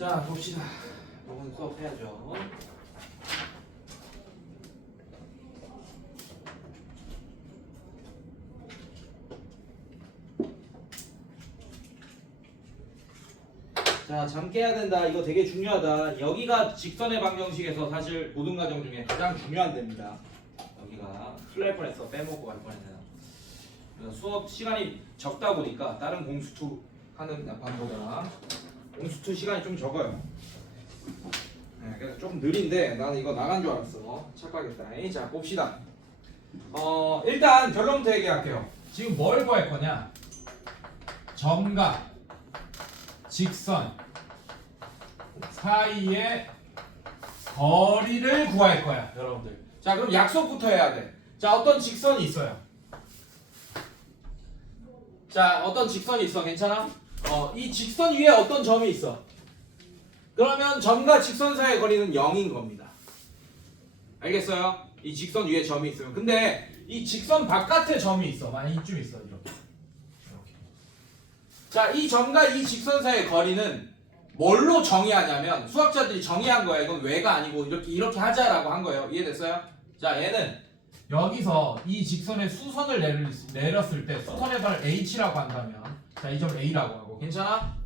자, 봅시다. 이건 수업해야죠. 자, 잠 깨야 된다. 이거 되게 중요하다. 여기가 직선의 방정식에서 사실 모든 과정 중에 가장 중요한 데입니다. 여기가 큰일 날 뻔했어. 빼먹고 갈 뻔했잖아. 수업 시간이 적다 보니까 다른 공수투 하는 반보다 공수투 시간이 좀 적어요. 네, 그래서 조금 느린데 나는 이거 나간 줄 알았어. 착각했다. 자, 봅시다. 일단 결론부터 얘기할게요. 지금 뭘 구할 거냐? 점과 직선 사이의 거리를 구할 거야, 여러분들. 자, 그럼 약속부터 해야 돼. 자, 어떤 직선이 있어요. 자, 어떤 직선이 있어. 괜찮아? 이 직선 위에 어떤 점이 있어. 그러면 점과 직선 사이의 거리는 0인 겁니다. 알겠어요? 이 직선 위에 점이 있으면. 근데 이 직선 바깥에 점이 있어. 만약 이쯤 있어. 이렇게. 자, 이 점과 이 직선 사이의 거리는 뭘로 정의하냐면 수학자들이 정의한 거야. 이건 왜가 아니고 이렇게 하자라고 한 거예요. 이해됐어요? 자, 얘는 여기서 이 직선의 수선을 내렸을 때 수선의 발을 H라고 한다면, 자, 이 점을 A라고 하고, 괜찮아?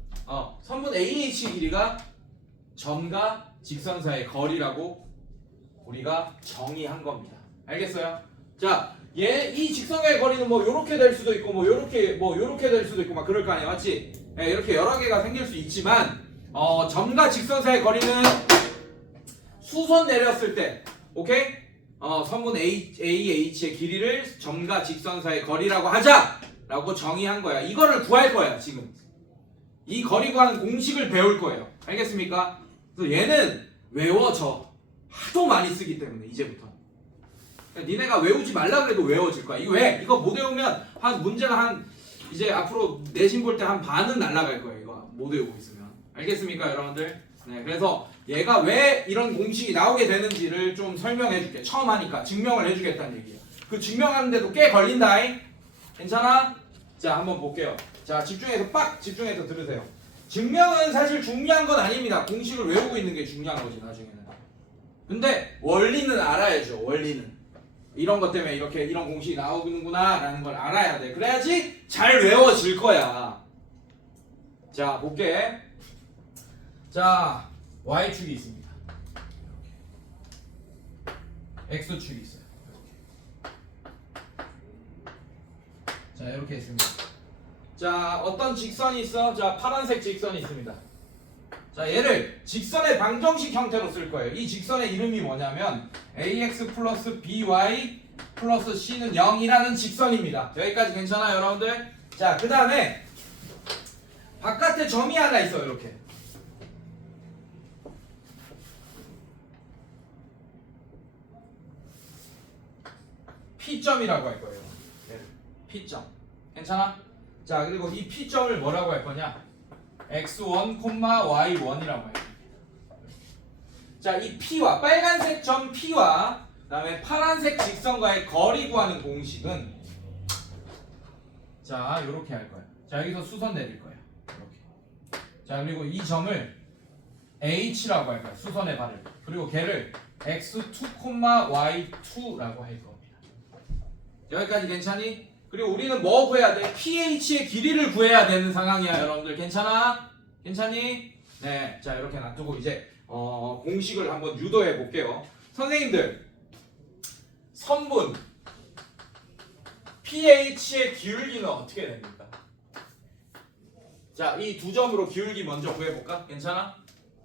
선분 AH 길이가 점과 직선 사이의 거리라고 우리가 정의한 겁니다. 알겠어요? 자, 이 직선과의 거리는 뭐 요렇게 될 수도 있고 뭐 요렇게 될 수도 있고 막 그럴 거 아니야, 맞지? 네, 이렇게 여러 개가 생길 수 있지만 점과 직선 사이의 거리는 수선 내렸을 때, 오케이? 선분 AH의 길이를 점과 직선 사이의 거리라고 하자라고 정의한 거야. 이거를 구할 거야, 지금. 이 거리 구하는 공식을 배울 거예요. 알겠습니까? 그래서 얘는 외워져. 하도 많이 쓰기 때문에 이제부터. 그러니까 니네가 외우지 말라 그래도 외워질 거야. 이거 왜? 이거 못 외우면 문제가 이제 앞으로 내신 볼 때 한 반은 날아갈 거예요. 이거 못 외우고 있으면. 알겠습니까, 여러분들? 네, 그래서 얘가 왜 이런 공식이 나오게 되는지를 좀 설명해 줄게. 처음 하니까 증명을 해주겠다는 얘기야. 그 증명하는데도 꽤 걸린다. 괜찮아? 자, 한번 볼게요. 자, 집중해서 들으세요. 증명은 사실 중요한 건 아닙니다. 공식을 외우고 있는 게 중요한 거지, 나중에는. 근데 원리는 알아야죠. 원리는. 이런 것 때문에 이런 공식이 나오는구나 라는 걸 알아야 돼. 그래야지 잘 외워질 거야. 자, 볼게. 자, Y축이 있습니다. X축이 있어요. 자, 이렇게 있습니다. 자, 어떤 직선이 있어? 자, 파란색 직선이 있습니다. 자, 얘를 직선의 방정식 형태로 쓸 거예요. 이 직선의 이름이 뭐냐면 ax 플러스 by 플러스 c는 0이라는 직선입니다. 여기까지 괜찮아요, 여러분들? 자, 그 다음에 바깥에 점이 하나 있어요, 이렇게. P점이라고 할 거예요. P점. 괜찮아? 자, 그리고 이 P점을 뭐라고 할 거냐? x1, y1이라고 해요. 자, 이 P와 빨간색 점 P와 그다음에 파란색 직선과의 거리 구하는 공식은 자, 이렇게 할 거예요. 자, 여기서 수선 내릴 거예요. 이렇게. 자, 그리고 이 점을 H라고 할 거예요. 수선의 발을. 그리고 걔를 x2, y2라고 할 겁니다. 여기까지 괜찮니? 그리고 우리는 뭐 구해야 돼? pH의 길이를 구해야 되는 상황이야, 여러분들. 괜찮아? 괜찮니? 네, 자, 이렇게 놔두고 이제 공식을 한번 유도해 볼게요. 선생님들, 선분 pH의 기울기는 어떻게 됩니까? 자, 이 두 점으로 기울기 먼저 구해볼까? 괜찮아?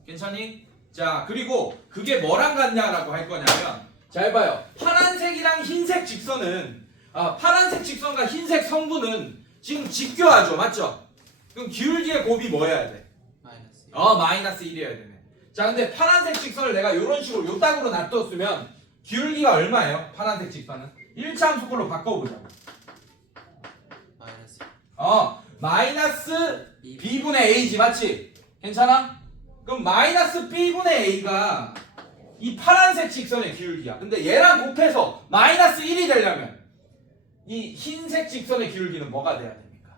괜찮니? 자, 그리고 그게 뭐랑 같냐라고 할 거냐면, 잘 봐요. 파란색이랑 흰색 직선은 파란색 직선과 흰색 성분은 지금 직교하죠, 맞죠? 그럼 기울기의 곱이 뭐여야 돼? 마이너스 1이어야 되네. 자, 근데 파란색 직선을 내가 이런 식으로 요 딱으로 놔뒀으면 기울기가 얼마예요? 파란색 직선은 1차 함수꼴로 바꿔보자고. 마이너스 b분의 a지, 맞지? 괜찮아? 그럼 마이너스 b분의 a가 이 파란색 직선의 기울기야. 근데 얘랑 곱해서 마이너스 1이 되려면 이 흰색 직선의 기울기는 뭐가 돼야 됩니까?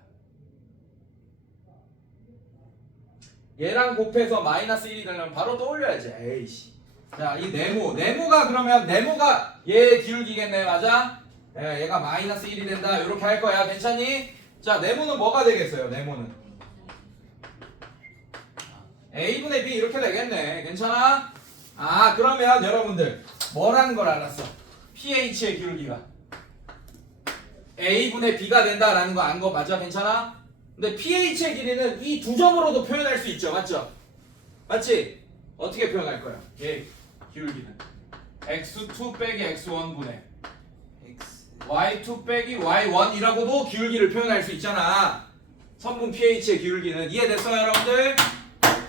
얘랑 곱해서 마이너스 1이 되려면 바로 떠올려야지. 에이씨. 자, 이 네모가 그러면 네모가 얘의 기울기겠네. 맞아? 예, 얘가 마이너스 1이 된다. 이렇게 할 거야. 괜찮니? 자, 네모는 뭐가 되겠어요? 네모는 A분의 B 이렇게 되겠네. 괜찮아? 아, 그러면 여러분들 뭐라는 걸 알았어? pH의 기울기가 A분의 B가 된다라는 거 안 거 맞아? 괜찮아? 근데 pH의 길이는 이 두 점으로도 표현할 수 있죠. 맞죠? 맞지? 어떻게 표현할 거야? 얘 기울기는 x2 빼기 x1분의 y2 빼기 y1이라고도 기울기를 표현할 수 있잖아. 선분 pH의 기울기는 이해됐어요, 여러분들?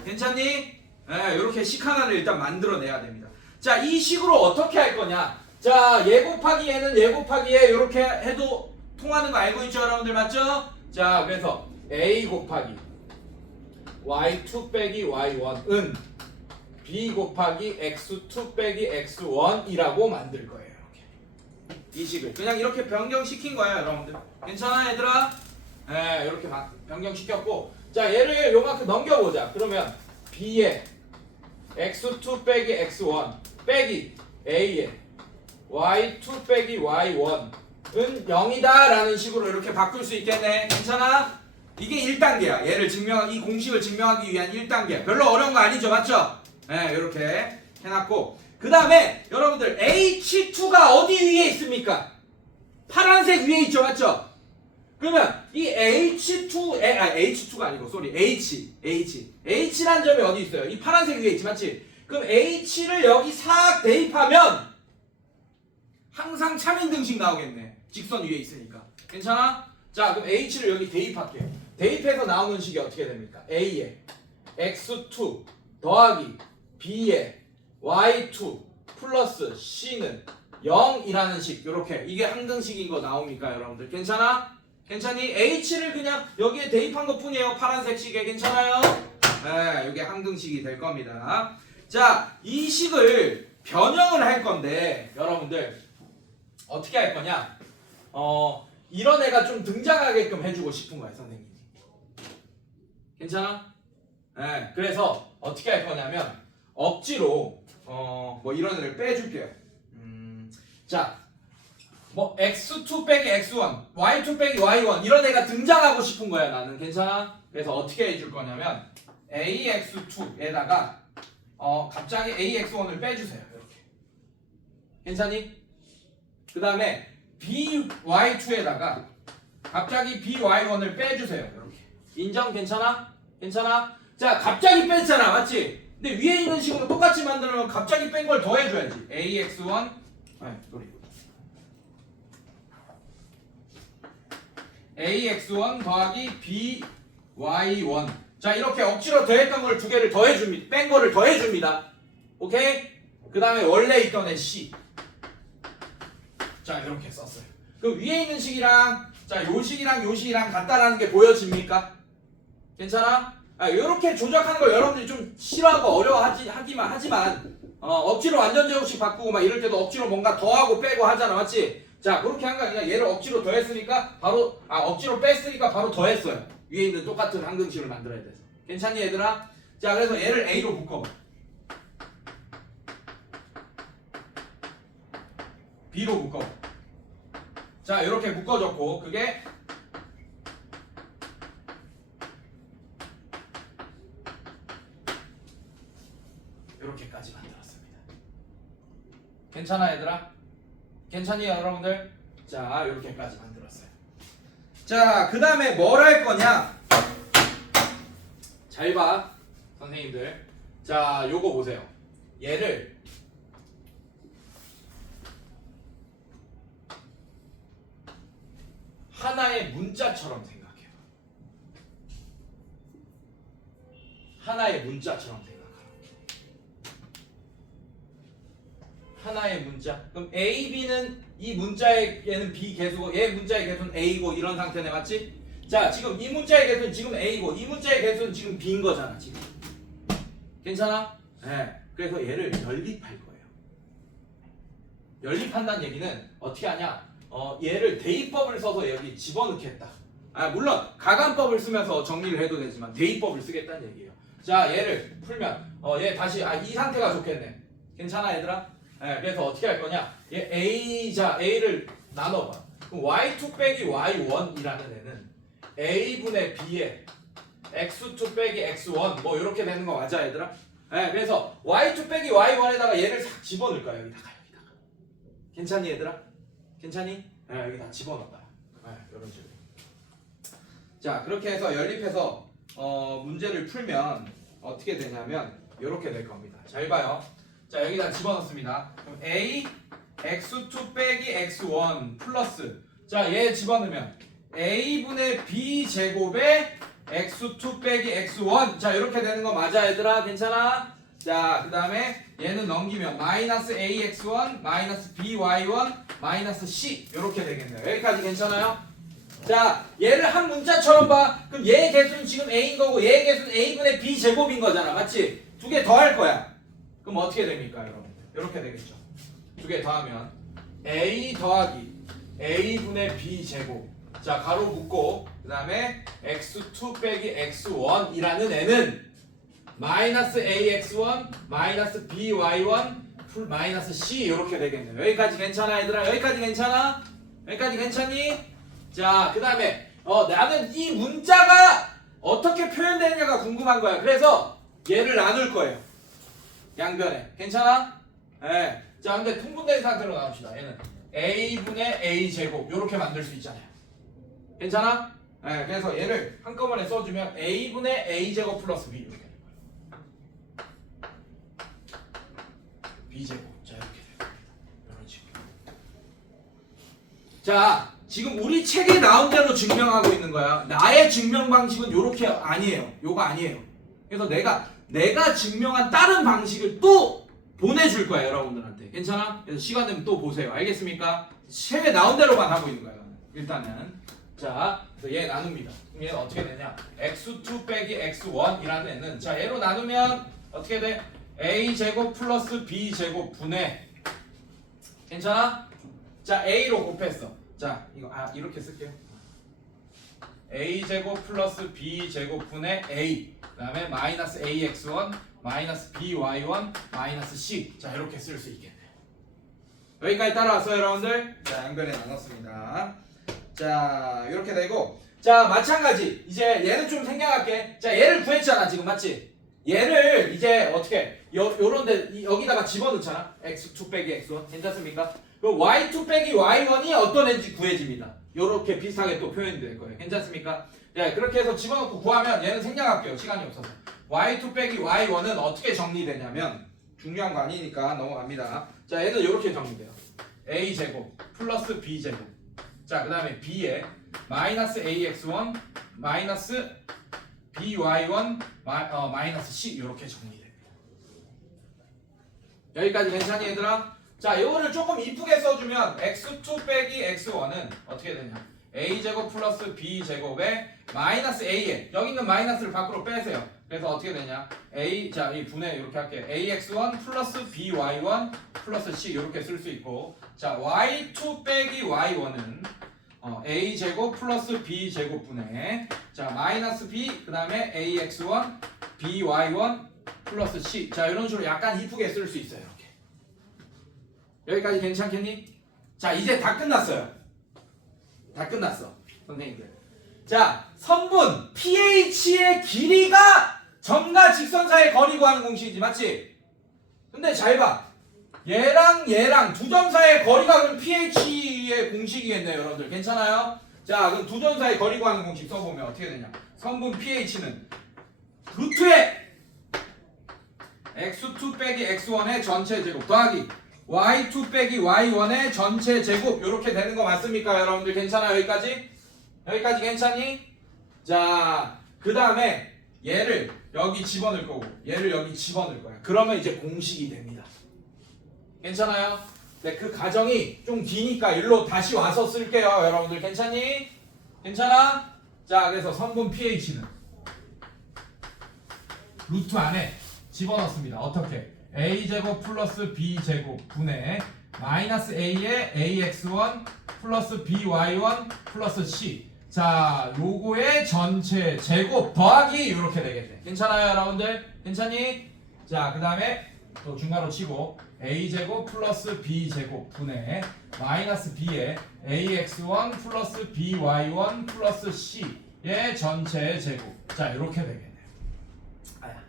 괜찮니? 네, 이렇게 식 하나를 일단 만들어내야 됩니다. 자, 이 식으로 어떻게 할 거냐? 자, 얘 곱하기 얘는 얘 곱하기 얘 이렇게 해도 통하는 거 알고 있죠, 여러분들? 맞죠? 자, 그래서 a 곱하기 y2 빼기 y1은 b 곱하기 x2 빼기 x1이라고 만들 거예요. 이렇게. 이 식을 그냥 이렇게 변경시킨 거예요, 여러분들. 괜찮아, 얘들아? 네, 이렇게 변경시켰고, 자, 얘를 요만큼 넘겨보자. 그러면 b에 x2 빼기 x1 빼기 a에 y2 빼기 y1은 0이다 라는 식으로 이렇게 바꿀 수 있겠네. 괜찮아? 이게 1단계야. 얘를 이 공식을 증명하기 위한 1단계. 별로 어려운 거 아니죠, 맞죠? 네, 이렇게 해놨고, 그 다음에 여러분들 H2가 어디 위에 있습니까? 파란색 위에 있죠, 맞죠? 그러면 이 H2가 아니고 H란 점이 어디 있어요? 이 파란색 위에 있지, 맞지? 그럼 H를 여기 싹 대입하면 항상 차민등식 나오겠네. 직선 위에 있으니까. 괜찮아? 자, 그럼 H를 여기 대입할게요. 대입해서 나오는 식이 어떻게 됩니까? A에 x2 더하기 B에 y2 플러스 C는 0이라는 식. 요렇게. 이게 항등식인 거 나옵니까, 여러분들? 괜찮아? 괜찮니? H를 그냥 여기에 대입한 것 뿐이에요. 파란색 식에. 괜찮아요? 네, 이게 항등식이 될 겁니다. 자, 이 식을 변형을 할 건데 여러분들 어떻게 할 거냐? 이런 애가 좀 등장하게끔 해주고 싶은 거야, 선생님이. 괜찮아? 네, 그래서 어떻게 할 거냐면 억지로 뭐 이런 애를 빼줄게요. 자, 뭐 x2 빼기 x1, y2 빼기 y1 이런 애가 등장하고 싶은 거야, 나는. 괜찮아? 그래서 어떻게 해줄 거냐면 ax2에다가 갑자기 ax1을 빼주세요. 이렇게. 괜찮니? 그 다음에 by2에다가 갑자기 by1을 빼주세요. 이렇게. 인정? 괜찮아? 괜찮아? 자, 갑자기 뺐잖아, 맞지? 근데 위에 있는 식으로 똑같이 만들면 갑자기 뺀 걸 더해줘야지. ax1 ax1 더하기 by1. 자, 이렇게 억지로 더했던 걸 두 개를 더해줍니다. 뺀 거를 더해줍니다. 오케이? 그 다음에 원래 있던 애 c. 자, 이렇게 썼어요. 그 위에 있는 식이랑 자, 요 식이랑 요 식이랑 같다라는 게 보여집니까? 괜찮아? 요렇게 조작하는 걸 여러분들이 좀 싫어하고 하지만 억지로 완전 제곱식 바꾸고 막 이럴 때도 억지로 뭔가 더하고 빼고 하잖아, 맞지? 자, 그렇게 한 거 아니라 얘를 억지로 더했으니까 바로 억지로 뺐으니까 바로 더했어요. 위에 있는 똑같은 항등식을 만들어야 돼서. 괜찮니, 얘들아? 자, 그래서 얘를 A로 묶어봐. B로 묶어봐. 자, 이렇게 묶어줬고, 그게 이렇게까지 만들었습니다. 괜찮아, 얘들아? 괜찮니, 여러분들? 자, 이렇게까지 만들었어요. 자, 그 다음에 뭘 할 거냐? 잘 봐, 선생님들. 자, 요거 보세요. 얘를 하나의 문자처럼 생각해요. 하나의 문자처럼 생각하라고. 하나의 문자. 그럼 A, B는 이 문자의 얘는 B 개수고 얘 문자의 개수는 A고 이런 상태네, 맞지? 자, 지금 이 문자의 개수는 지금 A고 이 문자의 개수는 지금 B인 거잖아, 지금. 괜찮아? 네. 그래서 얘를 연립할 거예요. 연립한다는 얘기는 어떻게 하냐? 얘를 대입법을 써서 여기 집어넣겠다. 물론 가간법을 쓰면서 정리를 해도 되지만 대입법을 쓰겠다는 얘기예요. 자 얘를 풀면 얘 다시 이 상태가 좋겠네. 괜찮아 얘들아? 네, 그래서 어떻게 할 거냐? 얘 A 자 A를 나눠봐. 그럼 Y2 빼기 Y1이라는 애는 A분의 B에 X2 빼기 X1 뭐 이렇게 되는 거 맞아 얘들아? 네, 그래서 Y2 빼기 Y1에다가 얘를 싹 집어넣을까 여기다가. 괜찮니 얘들아? 괜찮니? 네, 여기다 집어넣어봐. 네, 이런 식으로. 자 그렇게 해서 연립해서 문제를 풀면 어떻게 되냐면 이렇게 될 겁니다. 잘 봐요. 자 여기다 집어넣습니다. 그럼 A x2 빼기 x1 플러스 자얘 집어넣으면 A분의 B 제곱에 x2 빼기 x1 자 이렇게 되는 거 맞아 얘들아? 괜찮아? 자 그 다음에 얘는 넘기면 마이너스 AX1 마이너스 BY1 마이너스 C 이렇게 되겠네요. 여기까지 괜찮아요? 자 얘를 한 문자처럼 봐. 그럼 얘의 개수는 지금 A인 거고 얘의 개수는 A분의 B 제곱인 거잖아. 맞지? 두 개 더 할 거야. 그럼 어떻게 됩니까 여러분? 이렇게 되겠죠. 두 개 더하면 A 더하기 A분의 B 제곱 자 가로 묶고 그 다음에 x2 빼기 x1이라는 애는 마이너스 AX1 마이너스 BY1 풀 마이너스 C 이렇게 되겠네요. 여기까지 괜찮아 얘들아? 여기까지 괜찮아? 여기까지 괜찮니? 자 그 다음에 나는 이 문자가 어떻게 표현되느냐가 궁금한 거야. 그래서 얘를 나눌 거예요. 양변에. 괜찮아? 네. 자 근데 통분된 상태로 나눕시다. 얘는 A분의 A제곱 이렇게 만들 수 있잖아요. 괜찮아? 네, 그래서 얘를 한꺼번에 써주면 A분의 A제곱 플러스 B 이렇게 되는 거예요. B제곱 자 이렇게 됩니다. 이런 식으로. 자 지금 우리 책에 나온 대로 증명하고 있는 거야. 나의 증명 방식은 요렇게 아니에요. 요거 아니에요. 그래서 내가 증명한 다른 방식을 또 보내줄 거야 여러분들한테. 괜찮아? 그래서 시간 되면 또 보세요. 알겠습니까? 책에 나온 대로만 하고 있는 거야. 일단은 자 그래서 얘 나눕니다. 그럼 얘는 어떻게 되냐? x2 빼기 x1이라는 애는 자 얘로 나누면 어떻게 돼? a제곱 플러스 b제곱 분의 괜찮아? 자 a로 곱했어. 자 이거 이렇게 쓸게요. a제곱 플러스 b제곱 분의 a 그 다음에 마이너스 ax1 마이너스 by1 마이너스 c 자 이렇게 쓸 수 있겠네요. 여기까지 따라왔어요 여러분들? 자 양변에 나눴습니다. 자 이렇게 되고 자 마찬가지 이제 얘는 좀 생략할게. 자 얘를 구했잖아 지금 맞지? 얘를 이제 어떻게 요런데 여기다가 집어넣잖아. x2 빼기 x1 괜찮습니까? 그럼 y2 빼기 y1이 어떤 애인지 구해집니다. 요렇게 비슷하게 또 표현이 될 거예요. 괜찮습니까? 네, 그렇게 해서 집어넣고 구하면 얘는 생략할게요. 시간이 없어서. y2 빼기 y1은 어떻게 정리되냐면 중요한 거 아니니까 넘어갑니다. 자, 얘는 이렇게 정리돼요. a제곱 플러스 b제곱. 자, 그 다음에 b에 마이너스 ax1 마이너스 by1 마이너스 c 이렇게 정리됩니다. 여기까지 괜찮니 얘들아? 자, 이거를 조금 이쁘게 써주면 x2 빼기 x1은 어떻게 되냐? a제곱 플러스 b제곱에 마이너스 a에 여기 있는 마이너스를 밖으로 빼세요. 그래서 어떻게 되냐? 자, 이 분해 이렇게 할게요. ax1 플러스 by1 플러스 c 이렇게 쓸 수 있고 자, y2 빼기 y1은 a제곱 플러스 b제곱 분해 자, 마이너스 b 그 다음에 ax1 by1 플러스 c 자, 이런 식으로 약간 이쁘게 쓸 수 있어요. 이렇게. 여기까지 괜찮겠니? 자, 이제 다 끝났어요. 다 끝났어 선생님들. 자 선분 pH의 길이가 점과 직선 사이의 거리 구하는 공식이지 맞지? 근데 잘 봐. 얘랑 두 점 사이의 거리가 그럼 pH의 공식이겠네요 여러분들. 괜찮아요? 자 그럼 두 점 사이의 거리 구하는 공식 써보면 어떻게 되냐? 선분 pH는 루트에 x2 빼기 x1의 전체 제곱 더하기 y2 빼기 y1의 전체 제곱 이렇게 되는 거 맞습니까 여러분들? 괜찮아요 여기까지? 여기까지 괜찮니? 자 그 다음에 얘를 여기 집어넣을 거고 얘를 여기 집어넣을 거야. 그러면 이제 공식이 됩니다. 괜찮아요? 네, 그 과정이 좀 기니까 일로 다시 와서 쓸게요 여러분들. 괜찮니? 괜찮아? 자 그래서 선분 pH는 루트 안에 집어넣습니다. 어떻게? a제곱 플러스 b제곱 분의 마이너스 a에 ax1 플러스 by1 플러스 c 자 요거의 전체 제곱 더하기 이렇게 되겠네. 괜찮아요 여러분들? 괜찮니? 자 그 다음에 또 중괄호 치고 a제곱 플러스 b제곱 분의 마이너스 b의 ax1 플러스 by1 플러스 c의 전체 제곱. 자 이렇게 되겠네. 아야.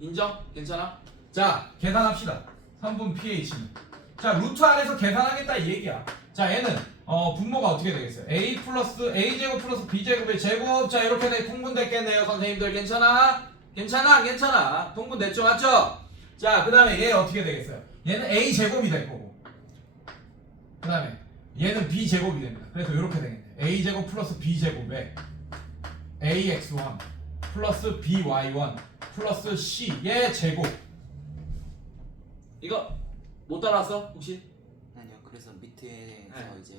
인정? 괜찮아? 자 계산합시다. 3분 pH는 자 루트 안에서 계산하겠다 이 얘기야. 자 얘는 분모가 어떻게 되겠어요? a 플러스 a제곱 플러스 b제곱의 제곱. 자 이렇게 통분됐겠네요 선생님들. 괜찮아? 괜찮아? 통분됐죠 맞죠? 자 그 다음에 얘 어떻게 되겠어요? 얘는 a제곱이 될 거고 그 다음에 얘는 b제곱이 됩니다. 그래서 이렇게 되겠네. a제곱 플러스 b제곱에 ax1 플러스 by1 플러스 c의 제곱. 이거 못 따라왔어 혹시? 아니요. 그래서 밑에서 네. 이제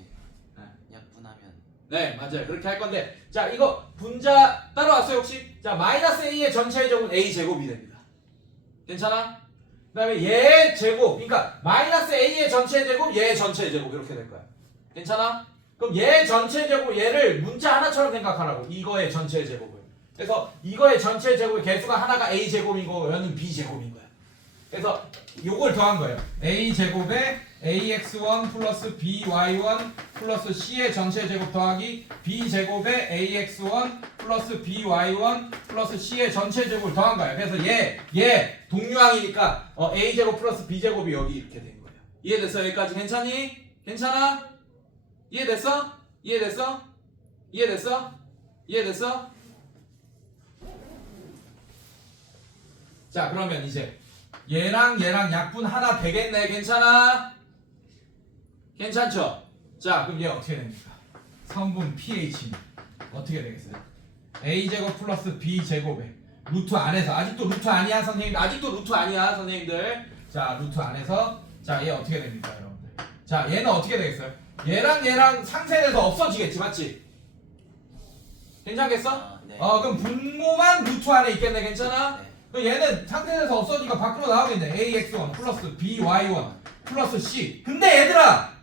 네. 약분하면 네 맞아요 그렇게 할 건데 자 이거 분자 따라왔어요 혹시? 자 마이너스 a의 전체 제곱은 a 제곱이 됩니다. 괜찮아? 그 다음에 얘 제곱 그러니까 마이너스 a의 전체 제곱 얘 전체 제곱 이렇게 될 거야. 괜찮아? 그럼 얘 전체 제곱 얘를 문자 하나처럼 생각하라고. 이거의 전체 제곱을. 그래서 이거의 전체 제곱의 개수가 하나가 a 제곱인 거고 얘는 b 제곱인 거야. 그래서 요걸 더한 거예요. a 제곱에 ax1 플러스 by1 플러스 c의 전체 제곱 더하기 b 제곱에 ax1 플러스 by1 플러스 c의 전체 제곱을 더한 거예요. 그래서 얘 동류항이니까 a 제곱 플러스 b 제곱이 여기 이렇게 된 거예요. 이해됐어? 여기까지 괜찮니? 괜찮아? 이해됐어? 이해됐어? 이해됐어? 이해됐어? 자 그러면 이제 얘랑 약분 하나 되겠네. 괜찮아? 괜찮죠? 자 그럼 얘 어떻게 됩니까? 3분 pH는 어떻게 되겠어요? a제곱 플러스 b제곱에 루트 안에서 아직도 루트 아니야 선생님. 아직도 루트 아니야 선생님들. 자 루트 안에서 자 얘 어떻게 됩니까 여러분들? 자 얘는 어떻게 되겠어요? 얘랑 상쇄돼서 없어지겠지 맞지? 괜찮겠어? 네. 그럼 분모만 루트 안에 있겠네. 괜찮아? 네. 그럼 얘는 상태에서 없어지니까 밖으로 나오겠네. ax1 플러스 by1 플러스 c. 근데 얘들아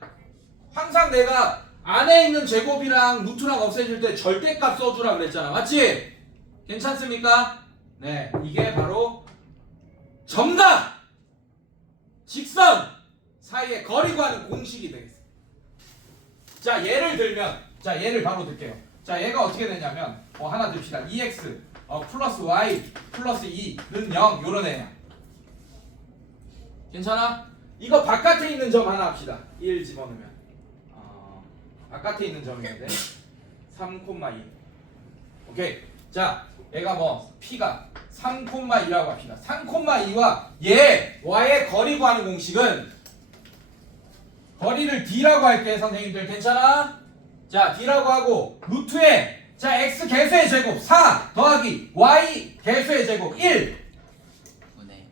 항상 내가 안에 있는 제곱이랑 루트랑 없애줄 때 절대값 써주라 그랬잖아. 맞지? 괜찮습니까? 네, 이게 바로 점과 직선 사이의 거리 구하는 공식이 되겠습니다. 자 예를 들면 자 얘를 바로 들게요. 자 얘가 어떻게 되냐면 하나 듭시다. 2x 플러스 y 플러스 2는 0 요런 애야. 괜찮아? 이거 바깥에 있는 점 하나 합시다. 1 집어넣으면 바깥에 있는 점인데 3,2 오케이. 자 얘가 p가 3,2라고 합시다. 3,2와 얘 y의 거리 구하는 공식은 거리를 d라고 할게 선생님들. 괜찮아? 자 d라고 하고 루트에 자 x 개수의 제곱 4 더하기 y 개수의 제곱 1. 분의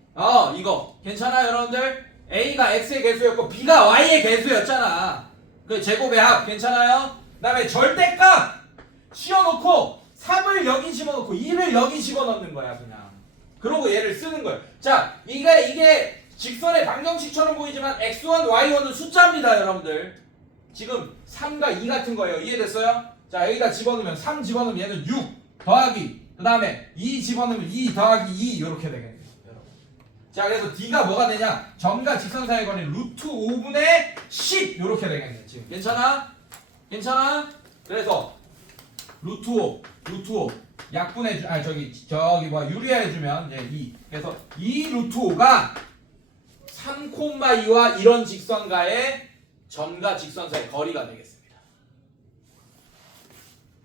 이거 괜찮아 여러분들? a가 x의 개수였고 b가 y의 개수였잖아. 그 제곱의 합 괜찮아요? 그 다음에 절대값 씌워놓고 3을 여기 집어넣고 2를 여기 집어넣는 거야 그냥. 그러고 얘를 쓰는 거예요. 자 이게 직선의 방정식처럼 보이지만 x1, y1은 숫자입니다 여러분들. 지금 3과 2 같은 거예요. 이해됐어요? 자 여기다 집어넣으면 3 집어넣으면 얘는 6 더하기 그 다음에 2 집어넣으면 2 더하기 2 이렇게 되겠네요 여러분. 자 그래서 d가 뭐가 되냐? 점과 직선 사이의 거리 루트 5분의 10 이렇게 되겠네 지금. 괜찮아? 괜찮아? 그래서 루트 5 약분해 유리해주면 2. 그래서 이 루트 5가 3,2와 이런 직선과의 점과 직선 사이 거리가 되겠습니다.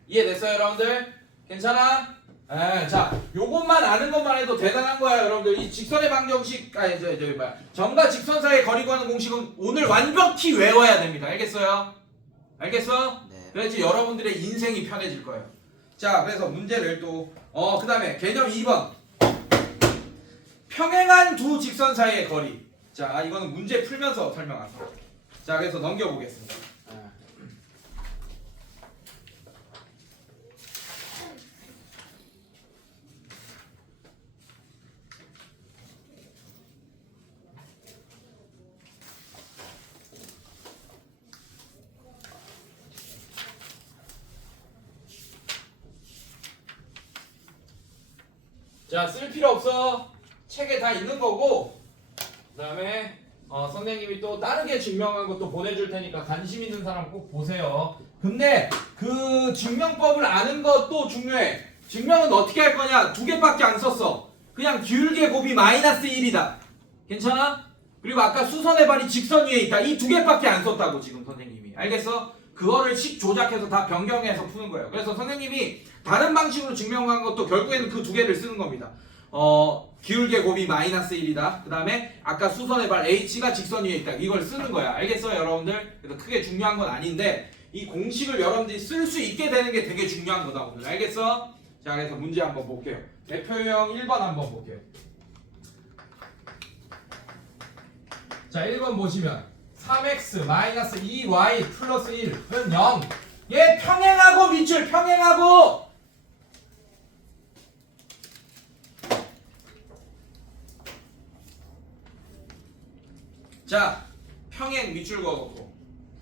이해됐어요 여러분들? 괜찮아? 자 요것만 아는 것만 해도 대단한 거야 여러분들. 이 직선의 방정식 점과 직선 사이의 거리 구하는 공식은 오늘 완벽히 외워야 됩니다. 알겠어요? 알겠어? 네. 그래야지 여러분들의 인생이 편해질 거예요. 자 그래서 문제를 또 그 다음에 개념 2번 평행한 두 직선 사이의 거리. 자 이거는 문제 풀면서 설명할게요. 자 그래서 넘겨보겠습니다. 자, 쓸 필요 없어. 책에 다 있는 거고. 그다음에 선생님이 또 다르게 증명한 것도 보내줄 테니까 관심 있는 사람 꼭 보세요. 근데 그 증명법을 아는 것도 중요해. 증명은 어떻게 할 거냐? 두 개밖에 안 썼어. 그냥 기울기의 곱이 마이너스 1이다. 괜찮아? 그리고 아까 수선의 발이 직선 위에 있다. 이 두 개밖에 안 썼다고 지금 선생님이. 알겠어? 그거를 식 조작해서 다 변경해서 푸는 거예요. 그래서 선생님이 다른 방식으로 증명한 것도 결국에는 그 두 개를 쓰는 겁니다. 기울기의 곱이 마이너스 1이다. 그 다음에 아까 수선의 발 H가 직선 위에 있다. 이걸 쓰는 거야. 알겠어요, 여러분들? 그래서 크게 중요한 건 아닌데 이 공식을 여러분들이 쓸 수 있게 되는 게 되게 중요한 거다, 오늘. 알겠어? 자, 그래서 문제 한번 볼게요. 대표형 1번 한번 볼게요. 자, 1번 보시면 3x 마이너스 2y 플러스 1은 0. 얘 평행하고 밑줄 평행하고. 자, 평행 밑줄 그어놓고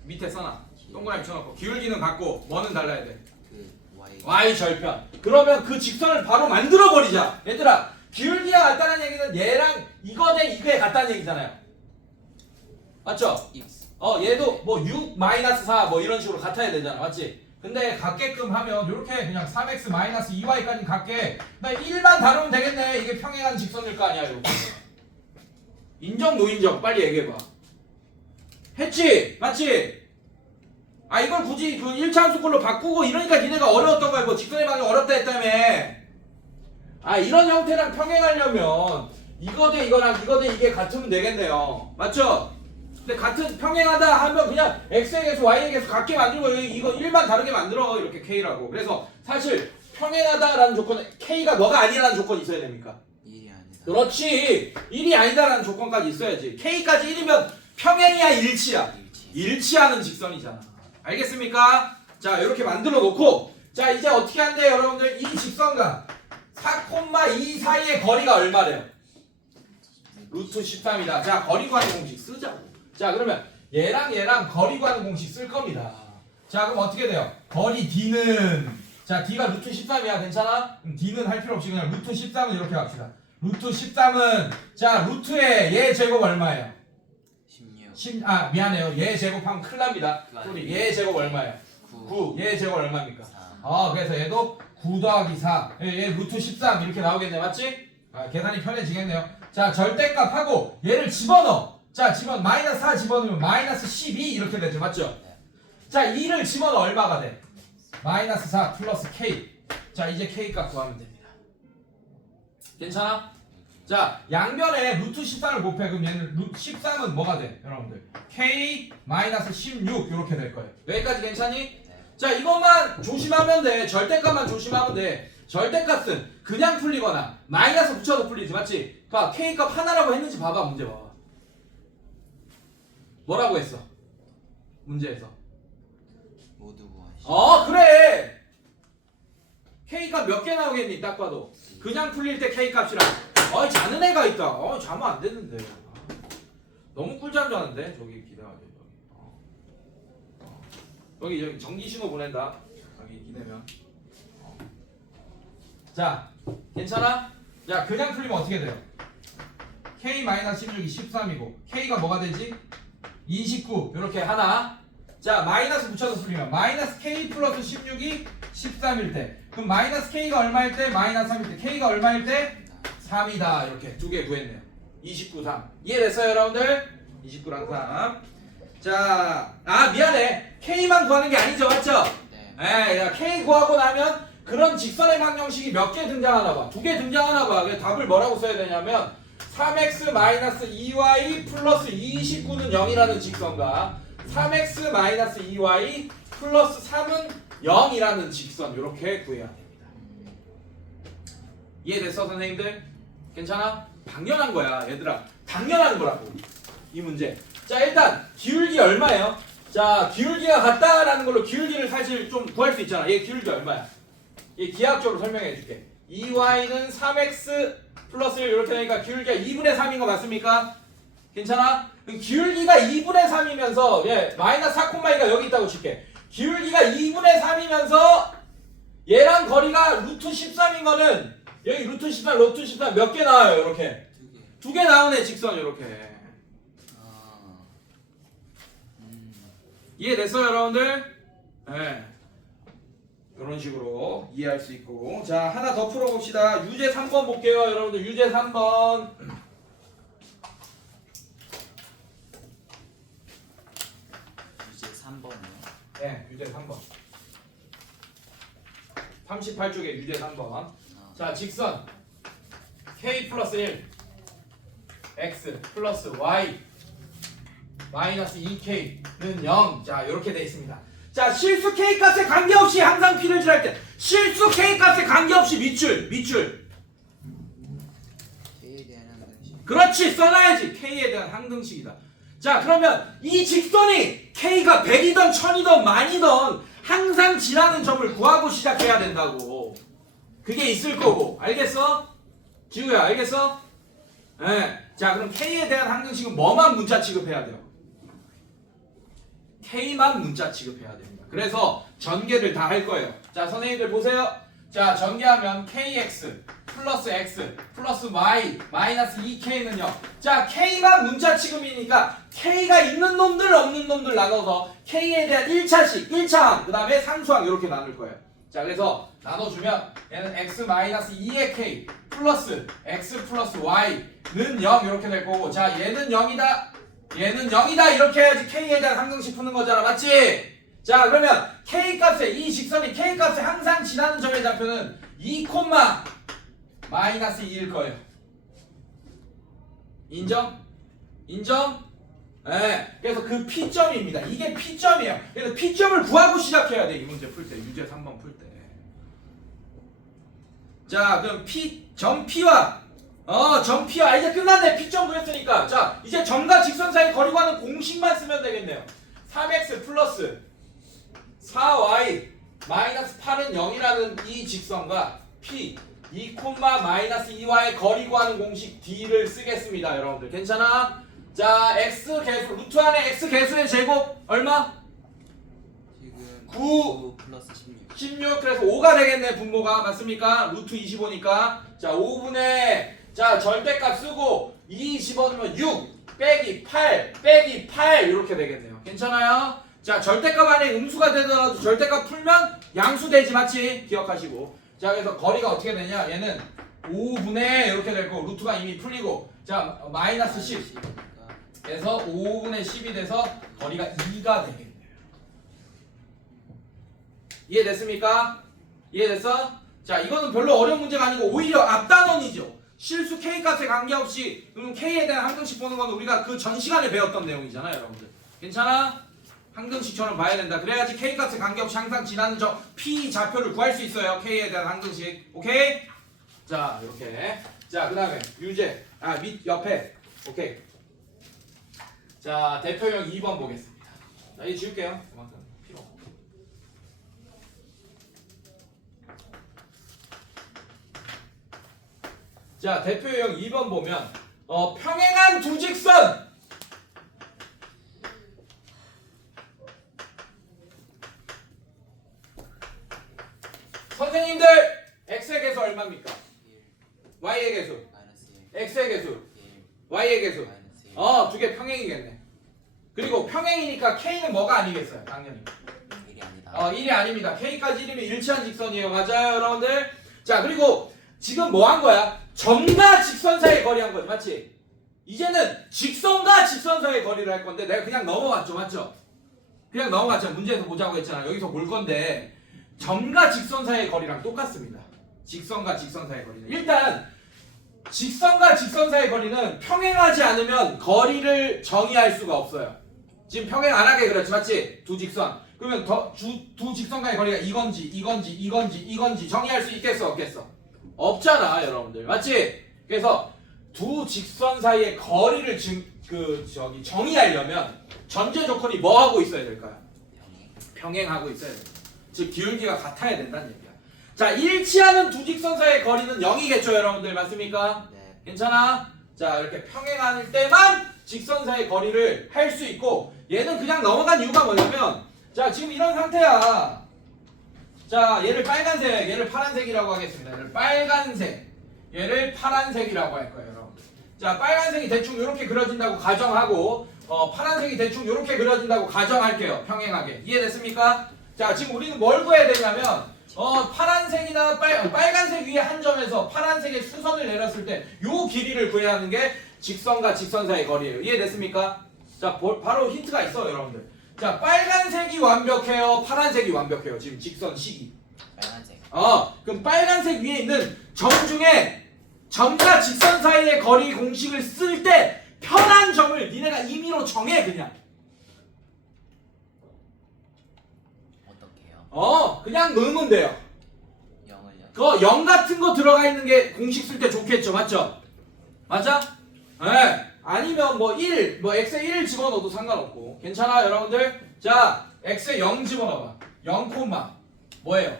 밑에 써놔. 동그라미 쳐놓고 기울기는 같고 뭐는 달라야 돼? 그 Y y 절편. 그러면 그 직선을 바로 만들어 버리자. 얘들아, 기울기가 같다는 얘기는 얘랑 이거 대 이거에 같다는 얘기잖아요. 맞죠? X 얘도 뭐 6 마이너스 4 뭐 이런 식으로 같아야 되잖아. 맞지? 근데 같게끔 하면 이렇게 그냥 3x 마이너스 2y까지 같게 나 1만 다루면 되겠네. 이게 평행한 직선일 거 아니야, 이렇게. 인정 노인정 빨리 얘기해봐. 했지? 맞지? 아, 이걸 굳이 그 1차함수 걸로 바꾸고 이러니까 니네가 어려웠던 거야. 뭐 직선의 방향 어렵다 했다며. 아, 이런 형태랑 평행하려면 이거 대 이거랑 이거 대 이게 같으면 되겠네요. 맞죠? 근데 같은 평행하다 하면 그냥 x에게서 y에게서 같게 만들고 이거 1만 다르게 만들어. 이렇게 k라고. 그래서 사실 평행하다라는 조건은 k가 너가 아니라는 조건이 있어야 됩니까? 1이 아니다. 그렇지. 1이 아니다라는 조건까지 있어야지. k까지 1이면 평행이야, 일치야? 일치하는 직선이잖아. 알겠습니까? 자, 이렇게 만들어 놓고, 자, 이제 어떻게 한대, 여러분들? 이 직선과 4,2 사이의 거리가 얼마래요? 루트 13이다. 자, 거리 구하는 공식 쓰자고. 자, 그러면 얘랑 거리 구하는 공식 쓸 겁니다. 자, 그럼 어떻게 돼요? 거리 d는 자, d가 루트 13이야. 괜찮아? 그럼 d는 할 필요 없이 그냥 루트 13은 이렇게 갑시다. 루트 13은 자, 루트의 얘 제곱 얼마예요? 16 미안해요. 얘 제곱하면 큰일 납니다. 소리. 얘 제곱 얼마예요? 9. 얘 제곱 얼마입니까? 4 그래서 얘도 9 더하기 4. 얘 루트 13 이렇게 나오겠네. 맞지? 계산이 편해지겠네요. 자, 절대값하고 얘를 집어넣어. 자, 마이너스 4 집어넣으면 마이너스 12 이렇게 되죠. 맞죠? 자, 2를 집어넣어 얼마가 돼? 마이너스 4 플러스 k. 자, 이제 k 값 구하면 됩니다. 괜찮아? 자, 양변에 루트 13을 곱해. 그럼 얘는 루트 13은 뭐가 돼? 여러분들 k 마이너스 16 이렇게 될 거예요. 여기까지 괜찮니? 자, 이것만 조심하면 돼. 절대값만 조심하면 돼. 절대값은 그냥 풀리거나 마이너스 붙여도 풀리지. 맞지? 봐, k값 하나라고 했는지 봐봐. 문제 봐봐. 뭐라고 했어? 문제에서. 모두 구하시 그래. k값 몇 개 나오겠니? 딱 봐도 그냥 풀릴 때 k값이랑 자는 애가 있다. 자면 안 되는데. 너무 꿀잠 자는데. 저기 기대하죠. 여기 전기 신호 보낸다. 여기 기대면. 자, 괜찮아? 야, 그냥 풀리면 어떻게 돼요? k 마이너스 16이 13이고 k가 뭐가 되지? 29 이렇게 하나. 자, 마이너스 붙여서 풀리면 마이너스 k 플러스 16이 13일 때, 그럼 마이너스 k가 얼마일 때? 마이너스 3일 때. k가 얼마일 때? 3이다. 이렇게 두 개 구했네요. 29, 3 이해됐어요, 여러분들? 29랑 3. 자, 미안해. k만 구하는 게 아니죠, 맞죠? 네. 야, k 구하고 나면 그런 직선의 방정식이 몇 개 등장하나 봐. 두 개 등장하나 봐. 그래서 답을 뭐라고 써야 되냐면 3x 마이너스 2y 플러스 29는 0이라는 직선과 3x 마이너스 2y 플러스 3은 0이라는 직선 이렇게 구해야 됩니다. 이해됐어, 선생님들? 괜찮아? 당연한 거야, 얘들아. 당연한 거라고, 이 문제. 자, 일단 기울기 얼마예요? 자, 기울기가 같다라는 걸로 기울기를 사실 좀 구할 수 있잖아. 얘 기울기 얼마야? 얘 기하학적으로 설명해 줄게. 2y는 3x 플러스 1 이렇게 되니까 기울기가 2분의 3인 거 맞습니까? 괜찮아? 그럼 기울기가 2분의 3이면서 마이너스 4,2가 여기 있다고 칠게. 기울기가 2분의 3이면서 얘랑 거리가 루트 13인 거는 여기 루트 13, 루트 13 몇 개 나와요? 이렇게 두 개. 2개 나오네 직선 이렇게. 아. 이해됐어요 여러분들? 네. 이런 식으로 이해할 수 있고. 자 하나 더 풀어봅시다. 유제 3번 볼게요 여러분들. 유제 3번. 이제 3번이요. 네 유제 3번. 38쪽에 유제 3번. 자 직선 k 플러스 1 x 플러스 y 마이너스 2k는 0. 자 이렇게 돼 있습니다. 자 실수 k 값에 관계없이 항상 p를 줄할 때 실수 k 값에 관계없이 밑줄 K에 대한 항등식. 그렇지 써놔야지. k에 대한 항등식이다. 자 그러면 이 직선이 k가 100이던 1000이던 만이던 항상 지나는 점을 구하고 시작해야 된다고. 그게 있을 거고. 알겠어? 지우야 알겠어? 네. 자 그럼 k에 대한 항등식은 뭐만 문자 취급해야 돼요? k만 문자 취급해야 됩니다. 그래서 전개를 다 할 거예요. 자 선생님들 보세요. 자 전개하면 kx 플러스 x 플러스 y 마이너스 2k는 0. 자 k만 문자 취급이니까 k가 있는 놈들 없는 놈들 나눠서 k에 대한 1차식 1차항 그 다음에 상수항 이렇게 나눌 거예요. 자 그래서 나눠주면 얘는 x 마이너스 2의 k 플러스 x 플러스 y는 0 이렇게 될 거고. 자 얘는 0이다 얘는 0이다 이렇게 해야지 k에 대한 항등식 푸는 거잖아. 맞지? 자 그러면 k 값에 이 직선이 k 값에 항상 지나는 점의 좌표는 2, 마이너스 2일 거예요. 인정? 인정? 네. 그래서 그 P점입니다. 이게 P점이에요. 그래서 P점을 구하고 시작해야 돼. 이 문제 풀 때. 유제 3번 풀 때. 자 그럼 점 P와 점 P와 이제 끝났네. P점 구했으니까. 자 이제 점과 직선 사이 거리 구하는 공식만 쓰면 되겠네요. 3x 플러스 4y 마이너스 8은 0이라는 이 직선과 P 2, 마이너스 2와의 거리 구하는 공식 D를 쓰겠습니다. 여러분들 괜찮아? 자 x 개수 루트 안에 x 개수의 제곱 얼마? 지금 9 플러스 16. 16 그래서 5가 되겠네. 분모가 맞습니까? 루트 25니까 자 5분의 자 절대값 쓰고 2 집어넣으면 6 빼기 8 빼기 8 이렇게 되겠네요. 괜찮아요? 자 절대값 안에 음수가 되더라도 절대값 풀면 양수되지. 맞지? 기억하시고. 자 그래서 거리가 어떻게 되냐. 얘는 5분의 이렇게 될 거고 루트가 이미 풀리고 자 마이너스 10 그래서 5분의 10이 돼서 거리가 2가 되겠네요. 이해됐습니까? 이해됐어? 자 이거는 별로 어려운 문제가 아니고 오히려 앞단원이죠. 실수 k 값에 관계없이 k에 대한 항등식 보는 건 우리가 그 전 시간에 배웠던 내용이잖아요. 여러분들 괜찮아? 항등식처럼 봐야 된다. 그래야지 k 값에 관계없이 항상 지나는 점 p 좌표를 구할 수 있어요. k에 대한 항등식. 오케이? 자 이렇게 자 그 다음에 유제 밑 옆에 오케이. 자 대표형 2번 보겠습니다. 자 이제 지울게요. 그만큼 필요 없고. 자 대표형 2번 보면 평행한 두 직선 선생님들 x의 개수 얼마입니까? 1 y의 개수 마이너스 1 x의 개수 1 y의 개수 마이너스 1 두 개 평행이겠네. 그리고 평행이니까 k는 뭐가 아니겠어요? 당연히 1이 아니다. 1이 아닙니다. k까지 1이면 일치한 직선이에요. 맞아요 여러분들? 자 그리고 지금 뭐 한 거야? 점과 직선 사이의 거리 한 거지. 맞지? 이제는 직선과 직선 사이의 거리를 할 건데 내가 그냥 넘어갔죠. 맞죠? 그냥 넘어갔죠. 문제에서 보자고 했잖아. 여기서 볼 건데 점과 직선 사이의 거리랑 똑같습니다. 직선과 직선 사이의 거리는 일단 직선과 직선 사이의 거리는 평행하지 않으면 거리를 정의할 수가 없어요. 지금 평행 안 하게 그랬지. 맞지? 두 직선 그러면 두 직선과의 거리가 이건지 정의할 수 있겠어 없겠어? 없잖아 여러분들. 맞지? 그래서 두 직선 사이의 거리를 정의하려면 전제 조건이 뭐 하고 있어야 될까요? 평행하고 있어야 돼요. 즉 기울기가 같아야 된다는 얘기야. 자 일치하는 두 직선 사이의 거리는 0이겠죠 여러분들. 맞습니까? 네. 괜찮아? 자 이렇게 평행할 때만 직선 사이의 거리를 할 수 있고 얘는 그냥 넘어간 이유가 뭐냐면 자 지금 이런 상태야. 자 얘를 빨간색 얘를 파란색이라고 하겠습니다. 얘를 빨간색 얘를 파란색이라고 할 거예요, 여러분. 자, 빨간색이 대충 이렇게 그려진다고 가정하고 파란색이 대충 이렇게 그려진다고 가정할게요. 평행하게. 이해됐습니까? 자, 지금 우리는 뭘 구해야 되냐면 파란색이나 빨간색 위에 한 점에서 파란색의 수선을 내렸을 때 요 길이를 구해야 하는 게 직선과 직선 사이의 거리예요. 이해됐습니까? 자, 바로 힌트가 있어요, 여러분들. 자, 빨간색이 완벽해요, 파란색이 완벽해요. 지금 직선 식이. 빨간색. 그럼 빨간색 위에 있는 점 중에 점과 직선 사이의 거리 공식을 쓸 때 편한 점을 니네가 임의로 정해 그냥. 어떻게요? 그냥 넣으면 돼요. 0을요? 그거 0 같은 거 들어가 있는 게 공식 쓸 때 좋겠죠, 맞죠? 맞아? 네. 아니면 뭐 1, 뭐 x에 1 집어넣어도 상관없고 괜찮아 여러분들? 자, x에 0 집어넣어봐. 0, 뭐예요?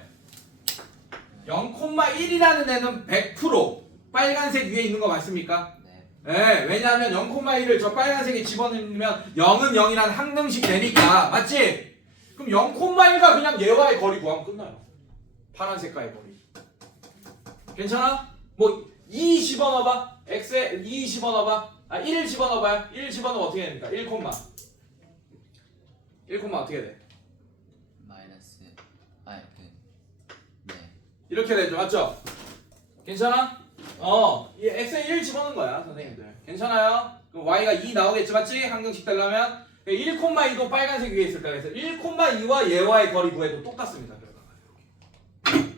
0,1이라는 애는 100% 빨간색 위에 있는 거 맞습니까? 네. 네, 왜냐하면 0,1을 저 빨간색에 집어넣으면 0은 0이라는 항등식 되니까 맞지? 그럼 0,1과 그냥 얘와의 거리 구하면 끝나요. 파란색과의 거리. 괜찮아? 뭐 2 집어넣어봐. x에 2 집어넣어봐. 1 집어넣어봐요. 1 집어넣으면 어떻게 됩니까? 1, 1, 어떻게 돼? 마이너스. 네. 이렇게 되죠, 맞죠? 괜찮아? 이 x에 1 집어넣은 거야, 선생님들. 괜찮아요? 그럼 y가 2 나오겠지, 맞지? 항등식 되려면 1,2도 빨간색 위에 있을 거야. 그래서 1,2와 얘와의 거리 구해도 똑같습니다. 결과가.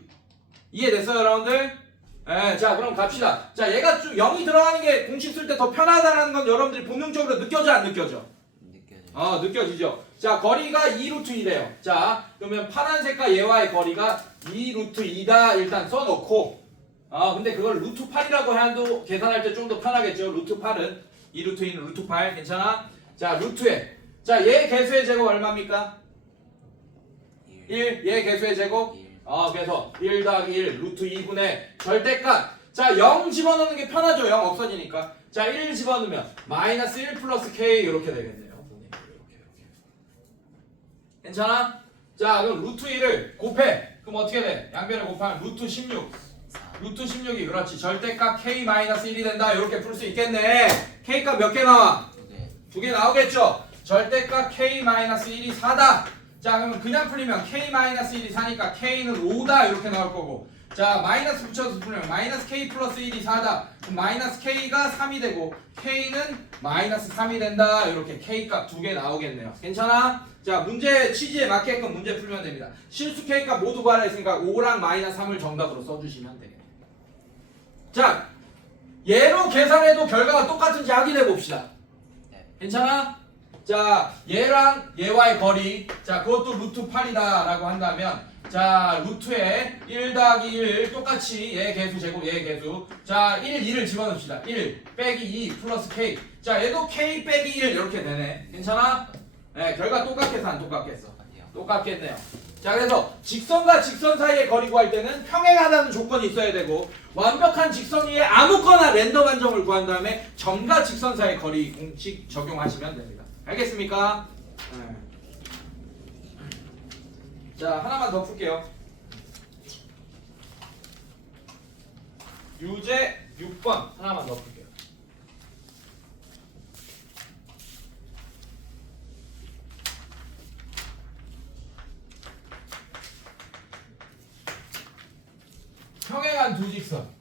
이해됐어요, 여러분들? 네, 자, 그럼 갑시다. 자, 얘가 좀 0이 들어가는 게 공식 쓸 때 더 편하다는 건 여러분들이 본능적으로 느껴져, 안 느껴져? 느껴져요. 느껴지죠? 자, 거리가 2루트2래요. 자, 그러면 파란색과 얘와의 거리가 2루트2다 일단 써놓고 근데 그걸 루트 8이라고 해도 계산할 때 좀 더 편하겠죠? 루트 8은 2루트2는 루트 8 괜찮아? 자, 루트에 자, 얘 개수의 제곱 얼마입니까? 1. 얘 개수의 제곱? 1. 그래서 1 더하기 1 루트 2분의 절대값. 자, 0 집어넣는 게 편하죠? 0 없어지니까. 자, 1 집어넣으면 마이너스 1 플러스 k 이렇게 되겠네요. 이렇게. 괜찮아? 자, 그럼 루트 2를 곱해. 그럼 어떻게 돼? 양변을 곱하면 루트 16. 4. 루트 16이 그렇지. 절대값 k 마이너스 1이 된다. 이렇게 풀 수 있겠네. k 값 몇 개 나와? 2개. 2개 나오겠죠? 절대값 k 마이너스 1이 4다. 자, 그러면 그냥 풀리면 k 마이너스 1이 4니까 k는 5다 이렇게 나올 거고. 자, 마이너스 붙여서 풀면 마이너스 k 플러스 1이 4다. 그럼 마이너스 k가 3이 되고 k는 마이너스 3이 된다. 이렇게 k 값 2개 나오겠네요. 괜찮아? 자, 문제 취지에 맞게끔 문제 풀면 됩니다. 실수 k 값 모두 구하라 했으니까 5랑 마이너스 3을 정답으로 써주시면 되겠네요. 자, 얘로 계산해도 결과가 똑같은지 확인해 봅시다. 네. 괜찮아? 자, 얘랑 얘와의 거리. 자, 그것도 루트 8이다 라고 한다면 자, 루트에 1 더하기 1 똑같이 얘 개수 제곱 얘 개수. 자, 1, 2를 집어넣읍시다. 1 빼기 2 플러스 k. 자, 얘도 k 빼기 1 이렇게 되네. 괜찮아? 네, 결과 똑같겠어 안 똑같겠어? 똑같겠네요. 자, 그래서 직선과 직선 사이의 거리 구할 때는 평행하다는 조건이 있어야 되고 완벽한 직선 위에 아무거나 랜덤한 점을 구한 다음에 점과 직선 사이의 거리 공식 적용하시면 됩니다. 알겠습니까? 네. 자, 하나만 더 풀게요. 유제 6번 하나만 더 풀게요. 평행한 두 직선.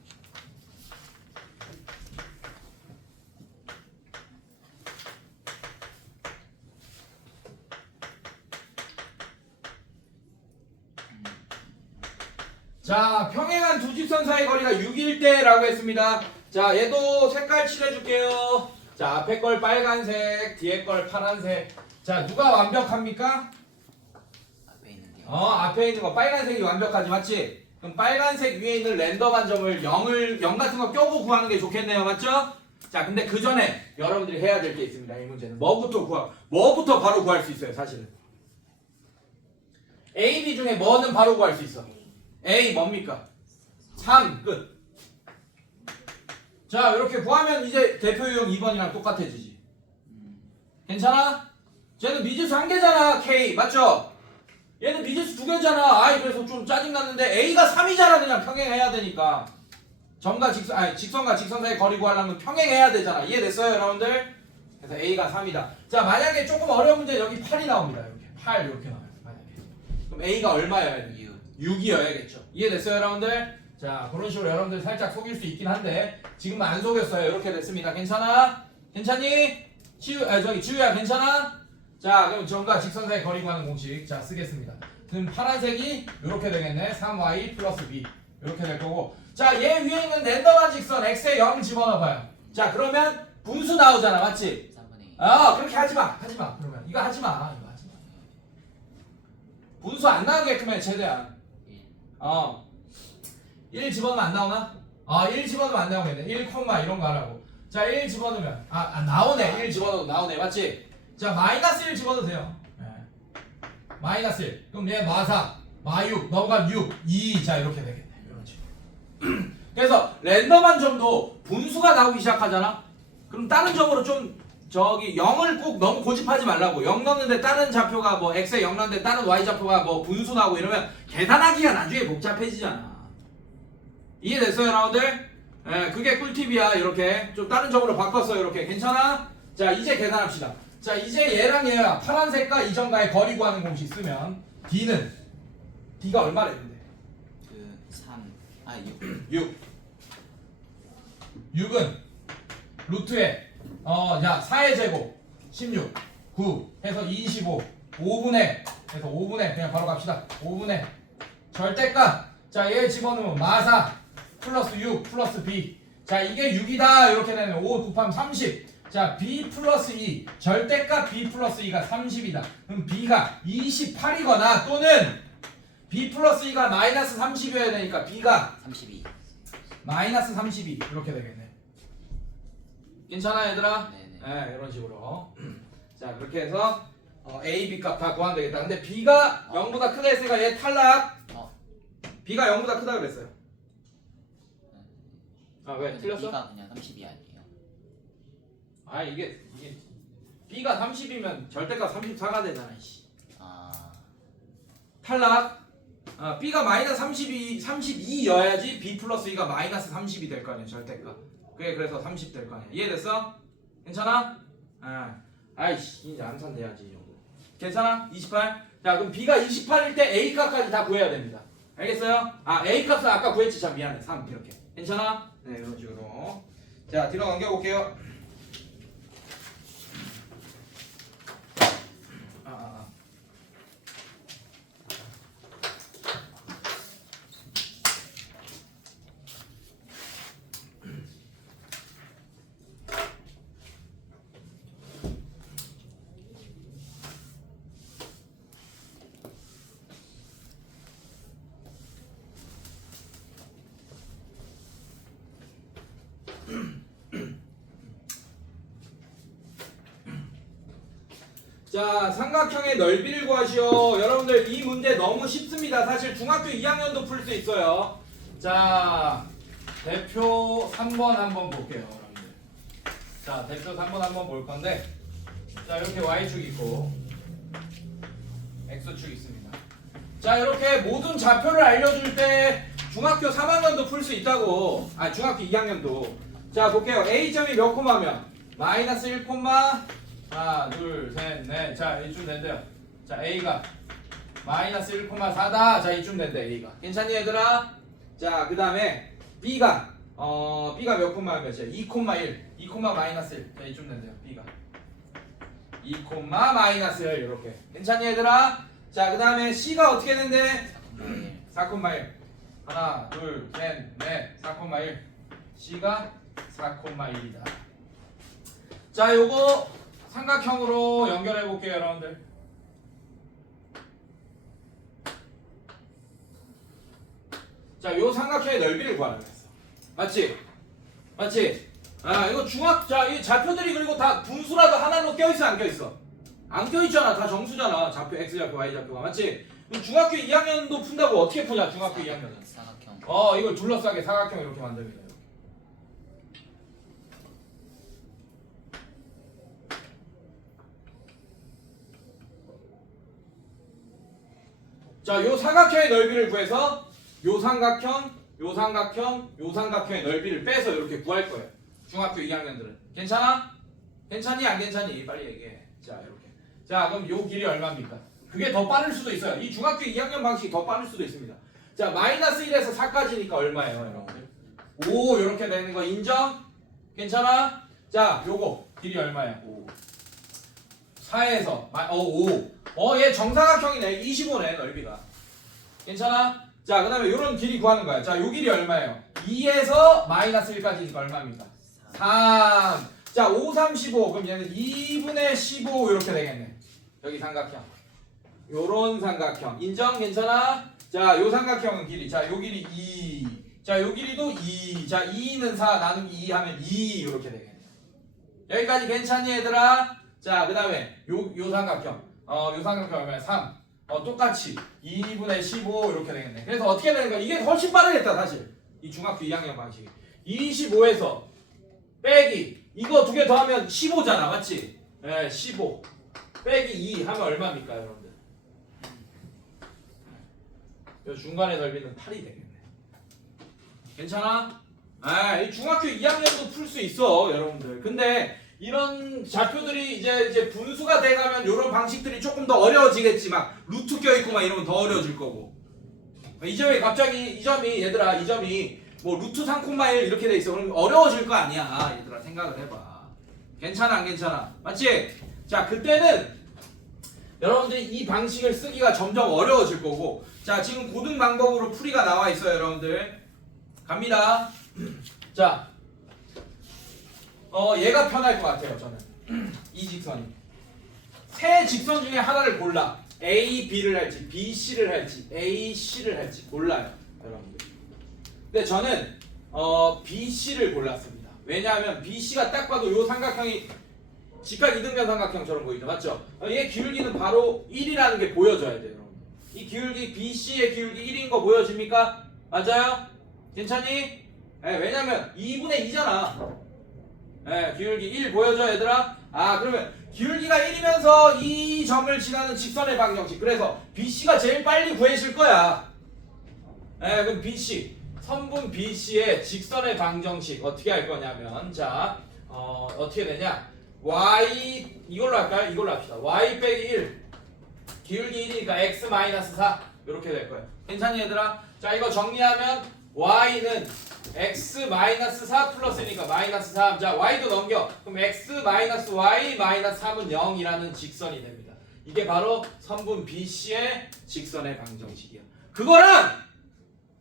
자, 평행한 두 직선 사이 거리가 6일 때라고 했습니다. 자, 얘도 색깔 칠해줄게요. 자, 앞에 걸 빨간색, 뒤에 걸 파란색. 자, 누가 완벽합니까? 앞에 있는 게. 앞에 있는 거 빨간색이 완벽하지, 맞지? 그럼 빨간색 위에 있는 랜덤한 점을 0 같은 거 껴고 구하는 게 좋겠네요, 맞죠? 자, 근데 그 전에 여러분들이 해야 될 게 있습니다. 이 문제는 뭐부터 바로 구할 수 있어요, 사실은. A, B 중에 뭐는 바로 구할 수 있어? A 뭡니까? 3 끝. 자, 이렇게 구하면 이제 대표 유형 2번이랑 똑같아지지. 괜찮아? 쟤는 미지수 1개잖아, K. 맞죠? 얘는 미지수 2개잖아. 그래서 좀 짜증났는데 A가 3이잖아. 그냥 평행해야 되니까. 직선과 직선 사이 거리 구하려면 평행해야 되잖아. 이해됐어요, 여러분들? 그래서 A가 3이다. 자, 만약에 조금 어려운 문제 여기 8이 나옵니다. 이렇게 8 이렇게 나와요. 만약에. 그럼 A가 얼마여야 돼? 6이어야겠죠. 이해됐어요, 여러분들? 자, 그런 식으로 여러분들 살짝 속일 수 있긴 한데 지금은 안 속였어요. 이렇게 됐습니다. 괜찮아? 괜찮니? 지우야 괜찮아? 자, 그럼 점과 직선 사이 거리 구하는 공식 자 쓰겠습니다. 그럼 파란색이 이렇게 되겠네. 3y 플러스 b 이렇게 될 거고, 자, 얘 위에 있는 랜덤한 직선 x에 0 집어넣어봐요. 자, 그러면 분수 나오잖아, 맞지? 3분의 2. 그렇게 하지마. 그러면 이거 하지마. 분수 안 나오게끔 해, 최대한. 1 집어넣으면 안 나오나? 1 집어넣으면 안 나오겠네. 1, 이런 거 하라고. 자, 1 집어넣으면 나오네. 1 집어넣으면 나오네, 맞지? 자, 마이너스 1 집어넣어도 돼요. 마이너스 1. 그럼 얘 마사, 마6 넘어가면 6, 2. 자, 이렇게 되겠네. 이런 식으로. 그래서 랜덤한 점도 분수가 나오기 시작하잖아. 그럼 다른 점으로 좀 저기 0을 꼭 너무 고집하지 말라고. 0 넣는데 다른 좌표가 뭐 x에 0 넣는데 다른 y 좌표가 뭐 분수 나오고 이러면 계산하기가 나중에 복잡해지잖아. 이해됐어요, 여러분들? 그게 꿀팁이야. 이렇게 좀 다른 점으로 바꿨어요. 이렇게 괜찮아? 자, 이제 계산합시다. 자, 이제 얘랑 얘가 파란색과 이 점과의 거리 구하는 공식 쓰면 D가 얼마랬는데? 6. 6은 루트에 4의 제곱 16 9 해서 25 5분의 해서 5분의 그냥 바로 갑시다. 5분의 절대값. 자, 얘 집어넣으면 마사 플러스 6 플러스 b. 자, 이게 6이다. 이렇게 되면 5 곱하면 30. 자, b 플러스 2 절대값 b 플러스 2가 30이다. 그럼 b가 28이거나 또는 b 플러스 2가 마이너스 30이어야 되니까 b가 32. 마이너스 32 이렇게 되겠네. 괜찮아, 얘들아? 네네. 이런 식으로. 자, 그렇게 해서 a, b 값 다 구하면 되겠다. 근데 b가 0보다 크다 했으니까 얘 탈락. b가 0보다 크다 그랬어요. 왜? 틀렸어? B가 그냥 30이 아니에요. 이게 b가 30이면 절대값 34가 되잖아. 탈락. b가 마이너스 32여야지 b 플러스 2가 마이너스 30이 될 거 아니야, 절대값. 그래서 30 될 거 아니야. 이해됐어? 괜찮아? 아이씨, 이제 암산 돼야지 이 정도. 괜찮아? 28. 자, 그럼 b가 28일 때 a 값까지 다 구해야 됩니다. 알겠어요? a 값은 아까 구했지. 참 미안해. 3 이렇게. 괜찮아? 네, 이런 식으로. 자, 뒤로 넘겨볼게요. 자, 삼각형의 넓이를 구하시오. 여러분들 이 문제 너무 쉽습니다. 사실 중학교 2학년도 풀 수 있어요. 자, 대표 3번 한번 볼게요, 여러분들. 자, 대표 3번 한번 볼 건데, 자, 이렇게 y축 있고 x축 있습니다. 자, 이렇게 모든 좌표를 알려줄 때 중학교 3학년도 풀 수 있다고. 중학교 2학년도. 자, 볼게요. a점이 몇 콤마면 마이너스 1 콤마 하나, 둘, 셋, 넷. 자, 이쯤 된대요. 자, A가 마이너스 1,4다. 자, 이쯤 된대, A가. 괜찮니, 얘들아? 자, 그 다음에 B가 B가 몇 콤마 몇이야? 2,1. 2, 마이너스 1. 자, 이쯤 된대요, B가. 2, 마이너스 1. 이렇게. 괜찮니, 얘들아? 자, 그 다음에 C가 어떻게 된대? 4,1. 하나, 둘, 셋, 넷. 4,1. C가 4,1이다. 자, 요거 삼각형으로 연결해 볼게요, 여러분들. 자, 요 삼각형의 넓이를 구하라고 했어. 맞지? 이거 자, 이 좌표들이 그리고 다 분수라도 하나로 껴있어, 안 껴있어? 안 껴있잖아. 다 정수잖아. 좌표 x 좌표 y 좌표가. 맞지? 그럼 중학교 2학년도 푼다고 어떻게 푸냐, 중학교 2학년은? 사각형. 이걸 둘러싸게 사각형 이렇게 만듭니다. 자, 요 삼각형의 넓이를 구해서 요 삼각형 요 삼각형의 넓이를 빼서 이렇게 구할 거예요. 중학교 2학년들은. 괜찮아? 괜찮니? 안 괜찮니? 빨리 얘기해. 자, 이렇게. 자, 그럼 요 길이 얼마입니까? 그게 더 빠를 수도 있어요. 이 중학교 2학년 방식이 더 빠를 수도 있습니다. 자, 마이너스 1에서 4까지니까 얼마예요, 여러분들? 5 이렇게 되는 거 인정? 괜찮아? 자, 요거 길이 얼마야? 5. 4에서 5. 얘 정사각형이네. 25네, 넓이가. 괜찮아? 자, 그 다음에 요런 길이 구하는 거야. 자, 요 길이 얼마예요? 2에서 마이너스 1까지니까 얼마입니까? 3. 자, 5, 3, 15. 그럼 얘는 2분의 15 이렇게 되겠네. 여기 삼각형. 요런 삼각형. 인정? 괜찮아? 자, 요 삼각형은 길이. 자, 요 길이 2. 자, 요 길이도 2. 자, 2는 4 나누기 2 하면 2 이렇게 되겠네. 여기까지 괜찮니, 얘들아? 자, 그 다음에 요 삼각형. 요 삼각형 얼마야? 3. 똑같이 2분의 15 이렇게 되겠네. 그래서 어떻게 되는 거야? 이게 훨씬 빠르겠다, 사실. 이 중학교 2학년 방식이. 25에서 빼기. 이거 두 개 더하면 15잖아, 맞지? 네, 15. 빼기 2 하면 얼마입니까, 여러분들? 요 중간의 넓이는 8이 되겠네. 괜찮아? 이 중학교 2학년도 풀 수 있어, 여러분들. 근데 이런 좌표들이 이제 분수가 돼가면 이런 방식들이 조금 더 어려워지겠지. 막 루트 껴있고 막 이러면 더 어려워질 거고. 이 점이 얘들아, 이 점이 뭐 루트 3,1 이렇게 돼 있어. 그럼 어려워질 거 아니야, 얘들아. 생각을 해봐. 괜찮아, 안 괜찮아? 맞지? 자, 그때는 여러분들이 이 방식을 쓰기가 점점 어려워질 거고. 자, 지금 고등 방법으로 풀이가 나와 있어요, 여러분들. 갑니다. 자, 얘가 편할 것 같아요, 저는. 이 직선이. 세 직선 중에 하나를 골라. A, B를 할지, B, C를 할지, A, C를 할지 몰라요, 여러분들. 근데 저는 B, C를 골랐습니다. 왜냐하면 B, C가 딱 봐도 요 삼각형이 직각 이등변 삼각형처럼 보이죠, 맞죠? 얘 기울기는 바로 1이라는 게 보여져야 돼요, 여러분. 이 기울기 B, C의 기울기 1인 거 보여집니까? 맞아요? 괜찮니? 왜냐면 2분의 2잖아. 기울기 1 보여줘, 얘들아? 그러면 기울기가 1이면서 이 점을 지나는 직선의 방정식. 그래서 BC가 제일 빨리 구해질 거야. 그럼 BC, 선분 BC의 직선의 방정식 어떻게 할 거냐면, 자, 어떻게 되냐? Y, 이걸로 할까요? 이걸로 합시다. Y 빼기 1, 기울기 1이니까 X 마이너스 4 이렇게 될 거예요. 괜찮니, 얘들아? 자, 이거 정리하면 Y는 x 마이너스 4 플러스니까 마이너스 3. 자, y도 넘겨. 그럼 x 마이너스 y 마이너스 3은 0이라는 직선이 됩니다. 이게 바로 선분 BC의 직선의 방정식이야. 그거랑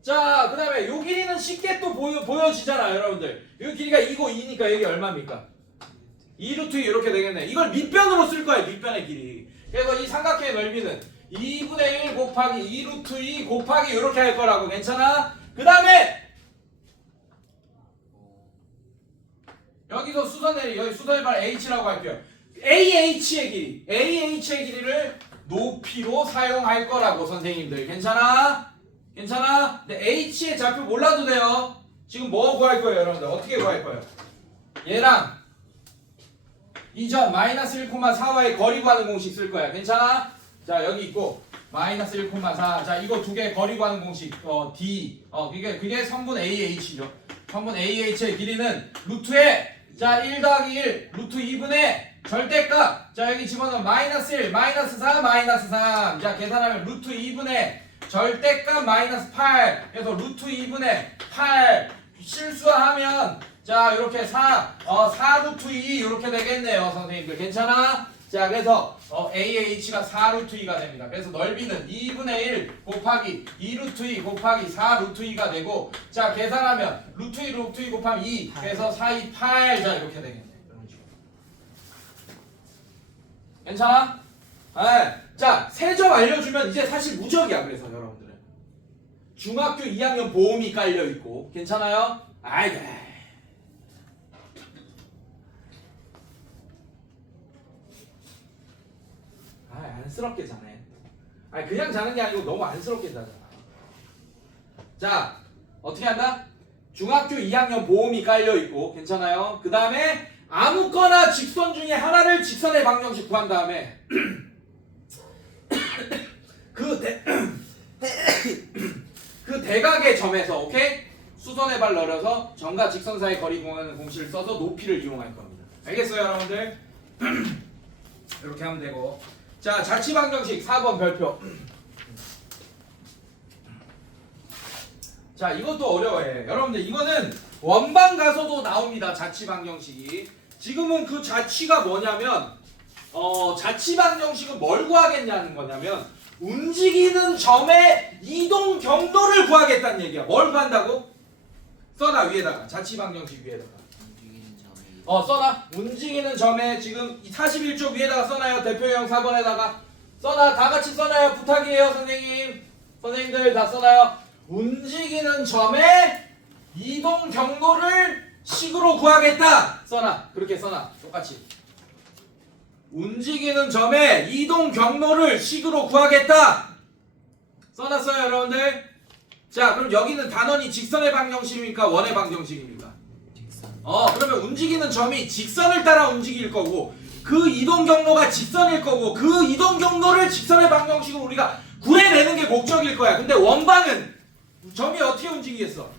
자, 그 다음에 요 길이는 쉽게 또 보여지잖아, 여러분들. 요 길이가 2고 2니까 여기 얼마입니까? 2루트 2 이렇게 되겠네. 이걸 밑변으로 쓸 거야, 밑변의 길이. 그래서 이 삼각형의 넓이는 2분의 1 곱하기 2루트 2 곱하기 이렇게 할 거라고. 괜찮아? 그 다음에 여기서 여기 수선의 발 H라고 할게요. AH의 길이를 높이로 사용할 거라고, 선생님들. 괜찮아? 괜찮아? 근데 H의 좌표 몰라도 돼요. 지금 뭐 구할 거예요, 여러분들? 어떻게 구할 거예요? 얘랑 이 점 마이너스 1,4와의 거리 구하는 공식 쓸 거야. 괜찮아? 자, 여기 있고 마이너스 1,4. 자, 이거 두 개 거리 구하는 공식 D. 그게 선분 AH죠. 선분 AH의 길이는 루트에, 자, 1 더하기 1 루트 2분의 절대값. 자, 여기 집어넣으면 마이너스 1 마이너스 4 마이너스 3. 자, 계산하면 루트 2분의 절대값 마이너스 8. 그래서 루트 2분의 8 실수하면 자, 이렇게 4 루트 2 이렇게 되겠네요, 선생님들. 괜찮아? 자, 그래서 AH가 4 루트 2가 됩니다. 그래서 넓이는 2분의 1 곱하기 2 루트 2 곱하기 4 루트 2가 되고, 자, 계산하면 루트 2 루트 2 곱하면 2. 그래서 4, 2, 8. 자, 이렇게 되겠네. 이런 식으로. 괜찮아? 자, 세 점 알려주면 이제 사실 무적이야. 그래서 여러분들은 중학교 2학년 보험이 깔려있고. 괜찮아요? 안쓰럽게 자네. 그냥 자는 게 아니고 너무 안쓰럽게 자잖아. 자, 어떻게 한다? 중학교 2학년 보험이 깔려있고. 괜찮아요? 그 다음에 아무거나 직선 중에 하나를 직선의 방정식 구한 다음에 그 대각의 점에서, 오케이? 수선의 발 내려서 점과 직선 사이 거리 구하는 공식을 써서 높이를 이용할 겁니다. 알겠어요, 여러분들? 이렇게 하면 되고. 자, 자취방정식 4번 별표. 자, 이것도 어려워요. 여러분들 이거는 원방 가서도 나옵니다. 자취방정식이. 지금은 그 자취가 뭐냐면 자취방정식은 뭘 구하겠냐는 거냐면 움직이는 점의 이동 경로를 구하겠다는 얘기야. 뭘 구한다고? 써놔 위에다가. 자취방정식 위에다가. 움직이는 점이 써놔. 움직이는 점에 지금 41쪽 위에다가 써놔요. 대표형 4번에다가 써놔. 다 같이 써놔요. 부탁이에요, 선생님. 선생님들 다 써놔요. 움직이는 점의 이동 경로를 식으로 구하겠다. 써놔. 그렇게 써놔. 똑같이. 움직이는 점의 이동 경로를 식으로 구하겠다. 써놨어요, 여러분들? 자, 그럼 여기는 단원이 직선의 방정식입니까? 원의 방정식입니까? 직선. 그러면 움직이는 점이 직선을 따라 움직일 거고 그 이동 경로가 직선일 거고 그 이동 경로를 직선의 방정식으로 우리가 구해내는 게 목적일 거야. 근데 원방은 점이 어떻게 움직이겠어?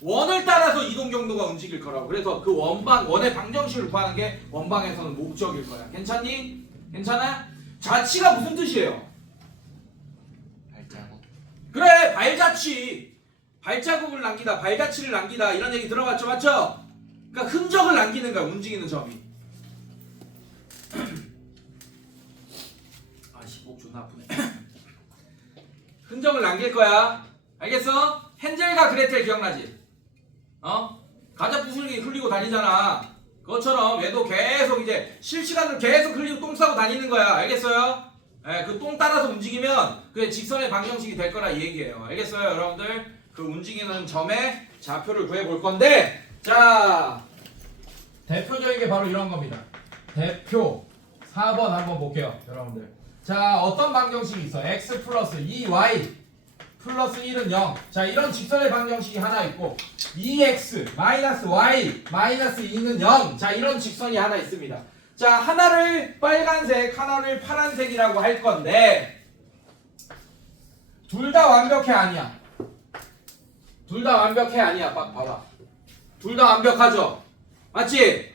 원을 따라서 이동 경로가 움직일 거라고. 그래서 그 원의 방정식을 구하는 게 원방에서는 목적일 거야. 괜찮니? 괜찮아? 자취가 무슨 뜻이에요? 발자국. 그래, 발자취. 발자국을 남기다, 발자취를 남기다 이런 얘기 들어봤죠, 맞죠? 그러니까 흔적을 남기는 거야, 움직이는 점이. 아씨, 목 존나 아프네. 흔적을 남길 거야. 알겠어? 헨젤과 그레텔 기억나지? 과자 부스러기 흘리고 다니잖아. 그것처럼 얘도 계속 이제 실시간으로 계속 흘리고 똥 싸고 다니는 거야. 알겠어요? 그 똥 따라서 움직이면 그게 직선의 방정식이 될 거라 이 얘기예요. 알겠어요, 여러분들? 그 움직이는 점의 좌표를 구해 볼 건데, 자, 대표적인 게 바로 이런 겁니다. 대표 4번 한번 볼게요, 여러분들. 자, 어떤 방정식이 있어? x 플러스 2y 플러스 1은 0. 자, 이런 직선의 방정식이 하나 있고 2x 마이너스 y 마이너스 2는 0. 자, 이런 직선이 하나 있습니다. 자, 하나를 빨간색, 하나를 파란색이라고 할 건데 둘 다 완벽해 아니야? 둘 다 완벽해 아니야? 봐봐. 둘 다 완벽하죠? 맞지?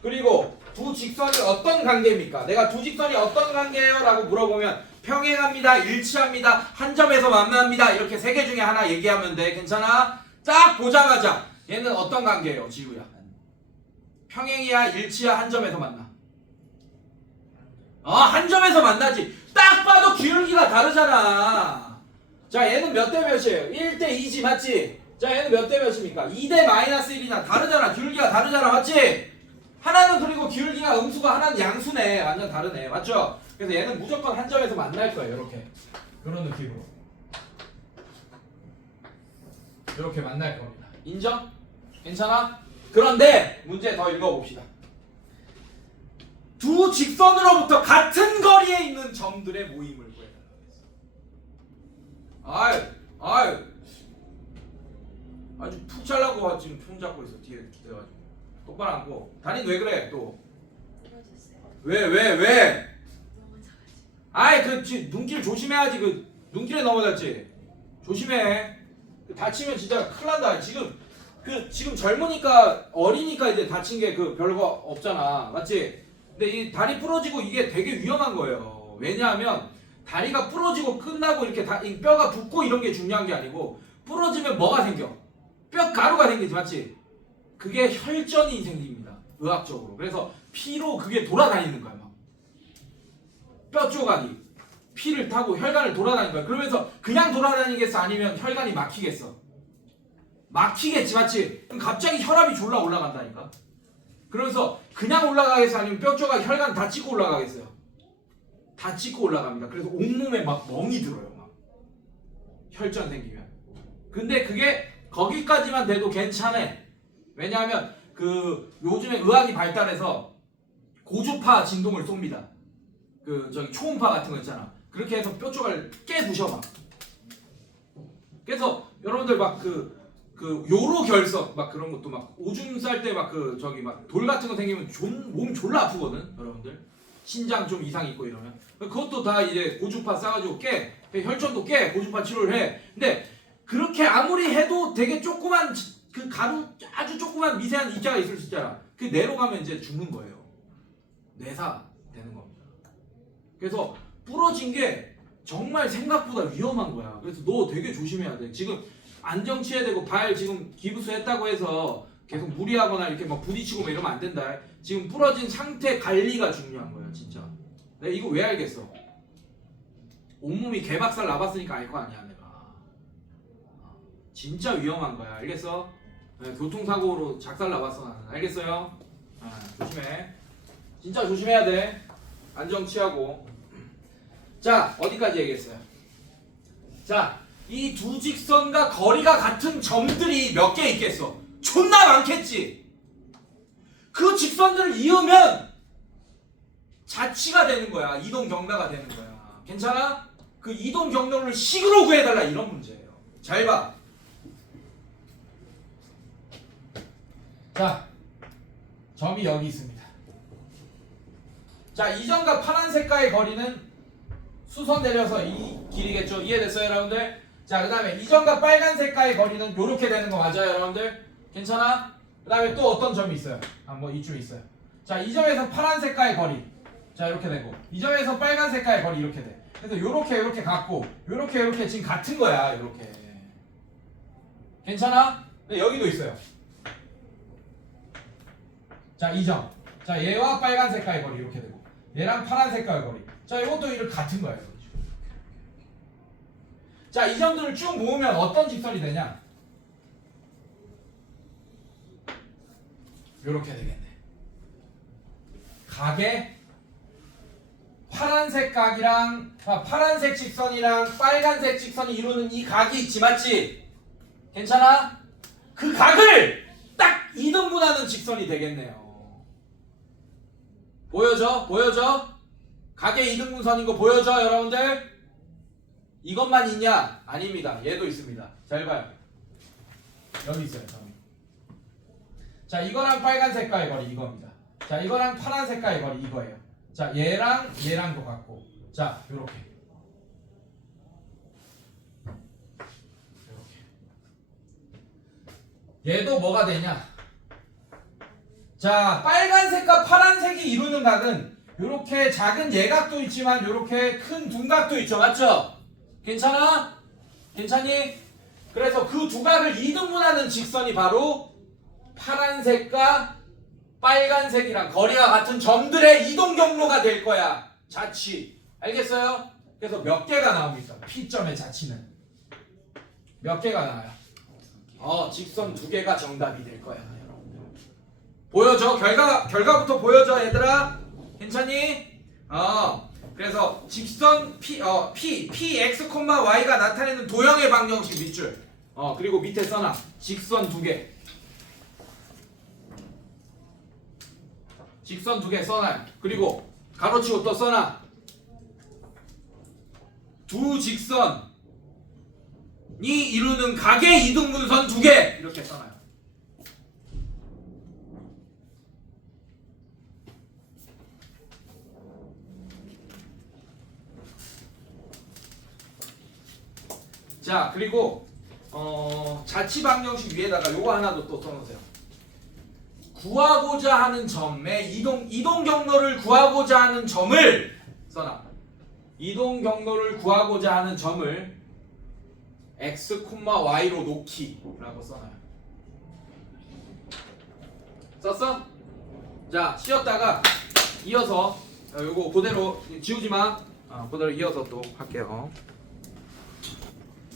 그리고 두 직선이 어떤 관계입니까? 내가 두 직선이 어떤 관계예요? 라고 물어보면 평행합니다, 일치합니다, 한 점에서 만납니다. 이렇게 세 개 중에 하나 얘기하면 돼. 괜찮아? 딱 보자마자 얘는 어떤 관계예요, 지우야? 평행이야, 일치야, 한 점에서 만나? 한 점에서 만나지. 딱 봐도 기울기가 다르잖아. 자, 얘는 몇 대 몇이에요? 1대 2지, 맞지? 자, 얘는 몇 대 몇입니까? 2대 마이너스 1이나 다르잖아. 기울기가 다르잖아, 맞지? 하나는 그리고 기울기가 음수고 하나는 양수네. 완전 다르네, 맞죠? 그래서 얘는 무조건 한 점에서 만날 거예요. 이렇게 그런 느낌으로 이렇게 만날 겁니다. 인정? 괜찮아? 그런데 문제 더 읽어봅시다. 두 직선으로부터 같은 거리에 있는 점들의 모임을 구해달라고 했어. 아유 아주 푹 잘라고 지금 손 잡고 있어. 뒤에 기대가지고 똑바로 앉고. 다린 왜 그래 또? 왜? 아이 그 눈길 조심해야지. 그 눈길에 넘어졌지. 조심해. 다치면 진짜 큰일 난다. 지금 젊으니까 어리니까 이제 다친 게 그 별거 없잖아. 맞지? 근데 이 다리 부러지고 이게 되게 위험한 거예요. 왜냐하면 다리가 부러지고 끝나고 이렇게 이 뼈가 붓고 이런 게 중요한 게 아니고 부러지면 뭐가 생겨? 뼈 가루가 생기지, 맞지? 그게 혈전이 생깁니다. 의학적으로. 그래서 피로 그게 돌아다니는 거야. 막. 뼈 조각이 피를 타고 혈관을 돌아다니는 거야. 그러면서 그냥 돌아다니겠어? 아니면 혈관이 막히겠어? 막히겠지, 맞지? 그럼 갑자기 혈압이 졸라 올라간다니까. 그러면서 그냥 올라가겠어? 아니면 뼈 조각 혈관 다 찍고 올라가겠어요? 다 찍고 올라갑니다. 그래서 온몸에 막 멍이 들어요. 막 혈전 생기면. 근데 그게 거기까지만 돼도 괜찮아. 왜냐하면 그 요즘에 의학이 발달해서 고주파 진동을 쏩니다. 그 저기 초음파 같은 거 있잖아. 그렇게 해서 뼈 조각을 깨부셔 막. 그래서 여러분들 막 그 요로 결석 막 그런 것도 막 오줌 쌀 때 막 그 저기 막 돌 같은 거 생기면 몸 졸라 아프거든, 여러분들. 신장 좀 이상 있고 이러면 그것도 다 이제 고주파 싸가지고 깨. 혈전도 깨. 고주파 치료를 해. 근데 그렇게 아무리 해도 되게 조그만 그 가루 아주 조그만 미세한 입자가 있을 수 있잖아. 그 내로 가면 이제 죽는 거예요. 뇌사 되는 겁니다. 그래서 부러진 게 정말 생각보다 위험한 거야. 그래서 너 되게 조심해야 돼. 지금 안정 취해야 되고 발 지금 기부스 했다고 해서 계속 무리하거나 이렇게 막 부딪히고 막 이러면 안 된다. 지금 부러진 상태 관리가 중요한 거야, 진짜. 내가 이거 왜 알겠어? 온몸이 개박살 나봤으니까 알 거 아니야, 내가. 진짜 위험한 거야, 알겠어? 네, 교통사고로 작살 나봤어, 나는. 알겠어요? 조심해. 진짜 조심해야 돼. 안정 취하고. 자, 어디까지 얘기했어요? 자, 이 두 직선과 거리가 같은 점들이 몇 개 있겠어? 존나 많겠지? 그 직선들을 이으면 자치가 되는 거야. 이동 경로가 되는 거야. 괜찮아? 그 이동 경로를 식으로 구해달라 이런 문제예요. 잘 봐. 자, 점이 여기 있습니다. 자, 이 점과 파란 색깔의 거리는 수선 내려서 이 길이겠죠. 이해됐어요, 여러분들? 자, 그 다음에 이 점과 빨간 색깔의 거리는 이렇게 되는 거 맞아요, 여러분들? 괜찮아? 그 다음에 또 어떤 점이 있어요? 뭐 이쪽에 있어요. 자, 이 점에서 파란 색깔의 거리, 자, 이렇게 되고, 이 점에서 빨간 색깔의 거리 이렇게 돼. 그래서 요렇게 갖고, 요렇게 지금 같은 거야, 요렇게. 괜찮아? 근데 여기도 있어요. 자, 이 점. 자, 얘와 빨간 색깔의 거리 이렇게 되고, 얘랑 파란 색깔의 거리. 자, 이것도 이렇게 같은 거예요. 자, 이 점들을 쭉 모으면 어떤 직선이 되냐? 요렇게 되겠네. 각의 파란색 각이랑 파란색 직선이랑 빨간색 직선이 이루는 이 각이 있지, 맞지? 괜찮아? 그 각을 딱 이등분하는 직선이 되겠네요. 보여져? 각의 이등분선인 거 보여져, 여러분들? 이것만 있냐? 아닙니다. 얘도 있습니다. 잘 봐요. 여기 있어요, 점이. 자, 이거랑 빨간 색깔의 거리 이겁니다. 자, 이거랑 파란 색깔의 거리 이거예요. 자, 얘랑도 같고. 자, 요렇게. 얘도 뭐가 되냐? 자, 빨간색과 파란색이 이루는 각은 요렇게 작은 예각도 있지만 요렇게 큰 둔각도 있죠. 맞죠? 괜찮아? 괜찮니? 그래서 그 두 각을 이등분하는 직선이 바로 파란색과 빨간색이랑 거리가 같은 점들의 이동 경로가 될 거야. 자치. 알겠어요? 그래서 몇 개가 나옵니까? P점의 자치는 몇 개가 나와요? 직선 두 개가 정답이 될 거야, 여러분들. 보여줘. 결과부터 보여줘, 얘들아. 괜찮니? 그래서 직선 px, y가 나타내는 도형의 방정식 밑줄. 그리고 밑에 써놔. 직선 두 개. 직선 두 개 써놔. 그리고 가로치고 또 써놔. 두 직선이 이루는 각의 이등분선 두 개. 이렇게 써놔요. 자, 그리고 자치 방정식 위에다가 요거 하나 또 써놓으세요. 구하고자 하는 점의 이동 경로를 구하고자 하는 점을 써놔. 이동 경로를 구하고자 하는 점을 x, y로 놓기라고 써놔요. 썼어? 자, 쉬었다가 이어서 요거 그대로 지우지 마. 그대로 이어서 또 할게요.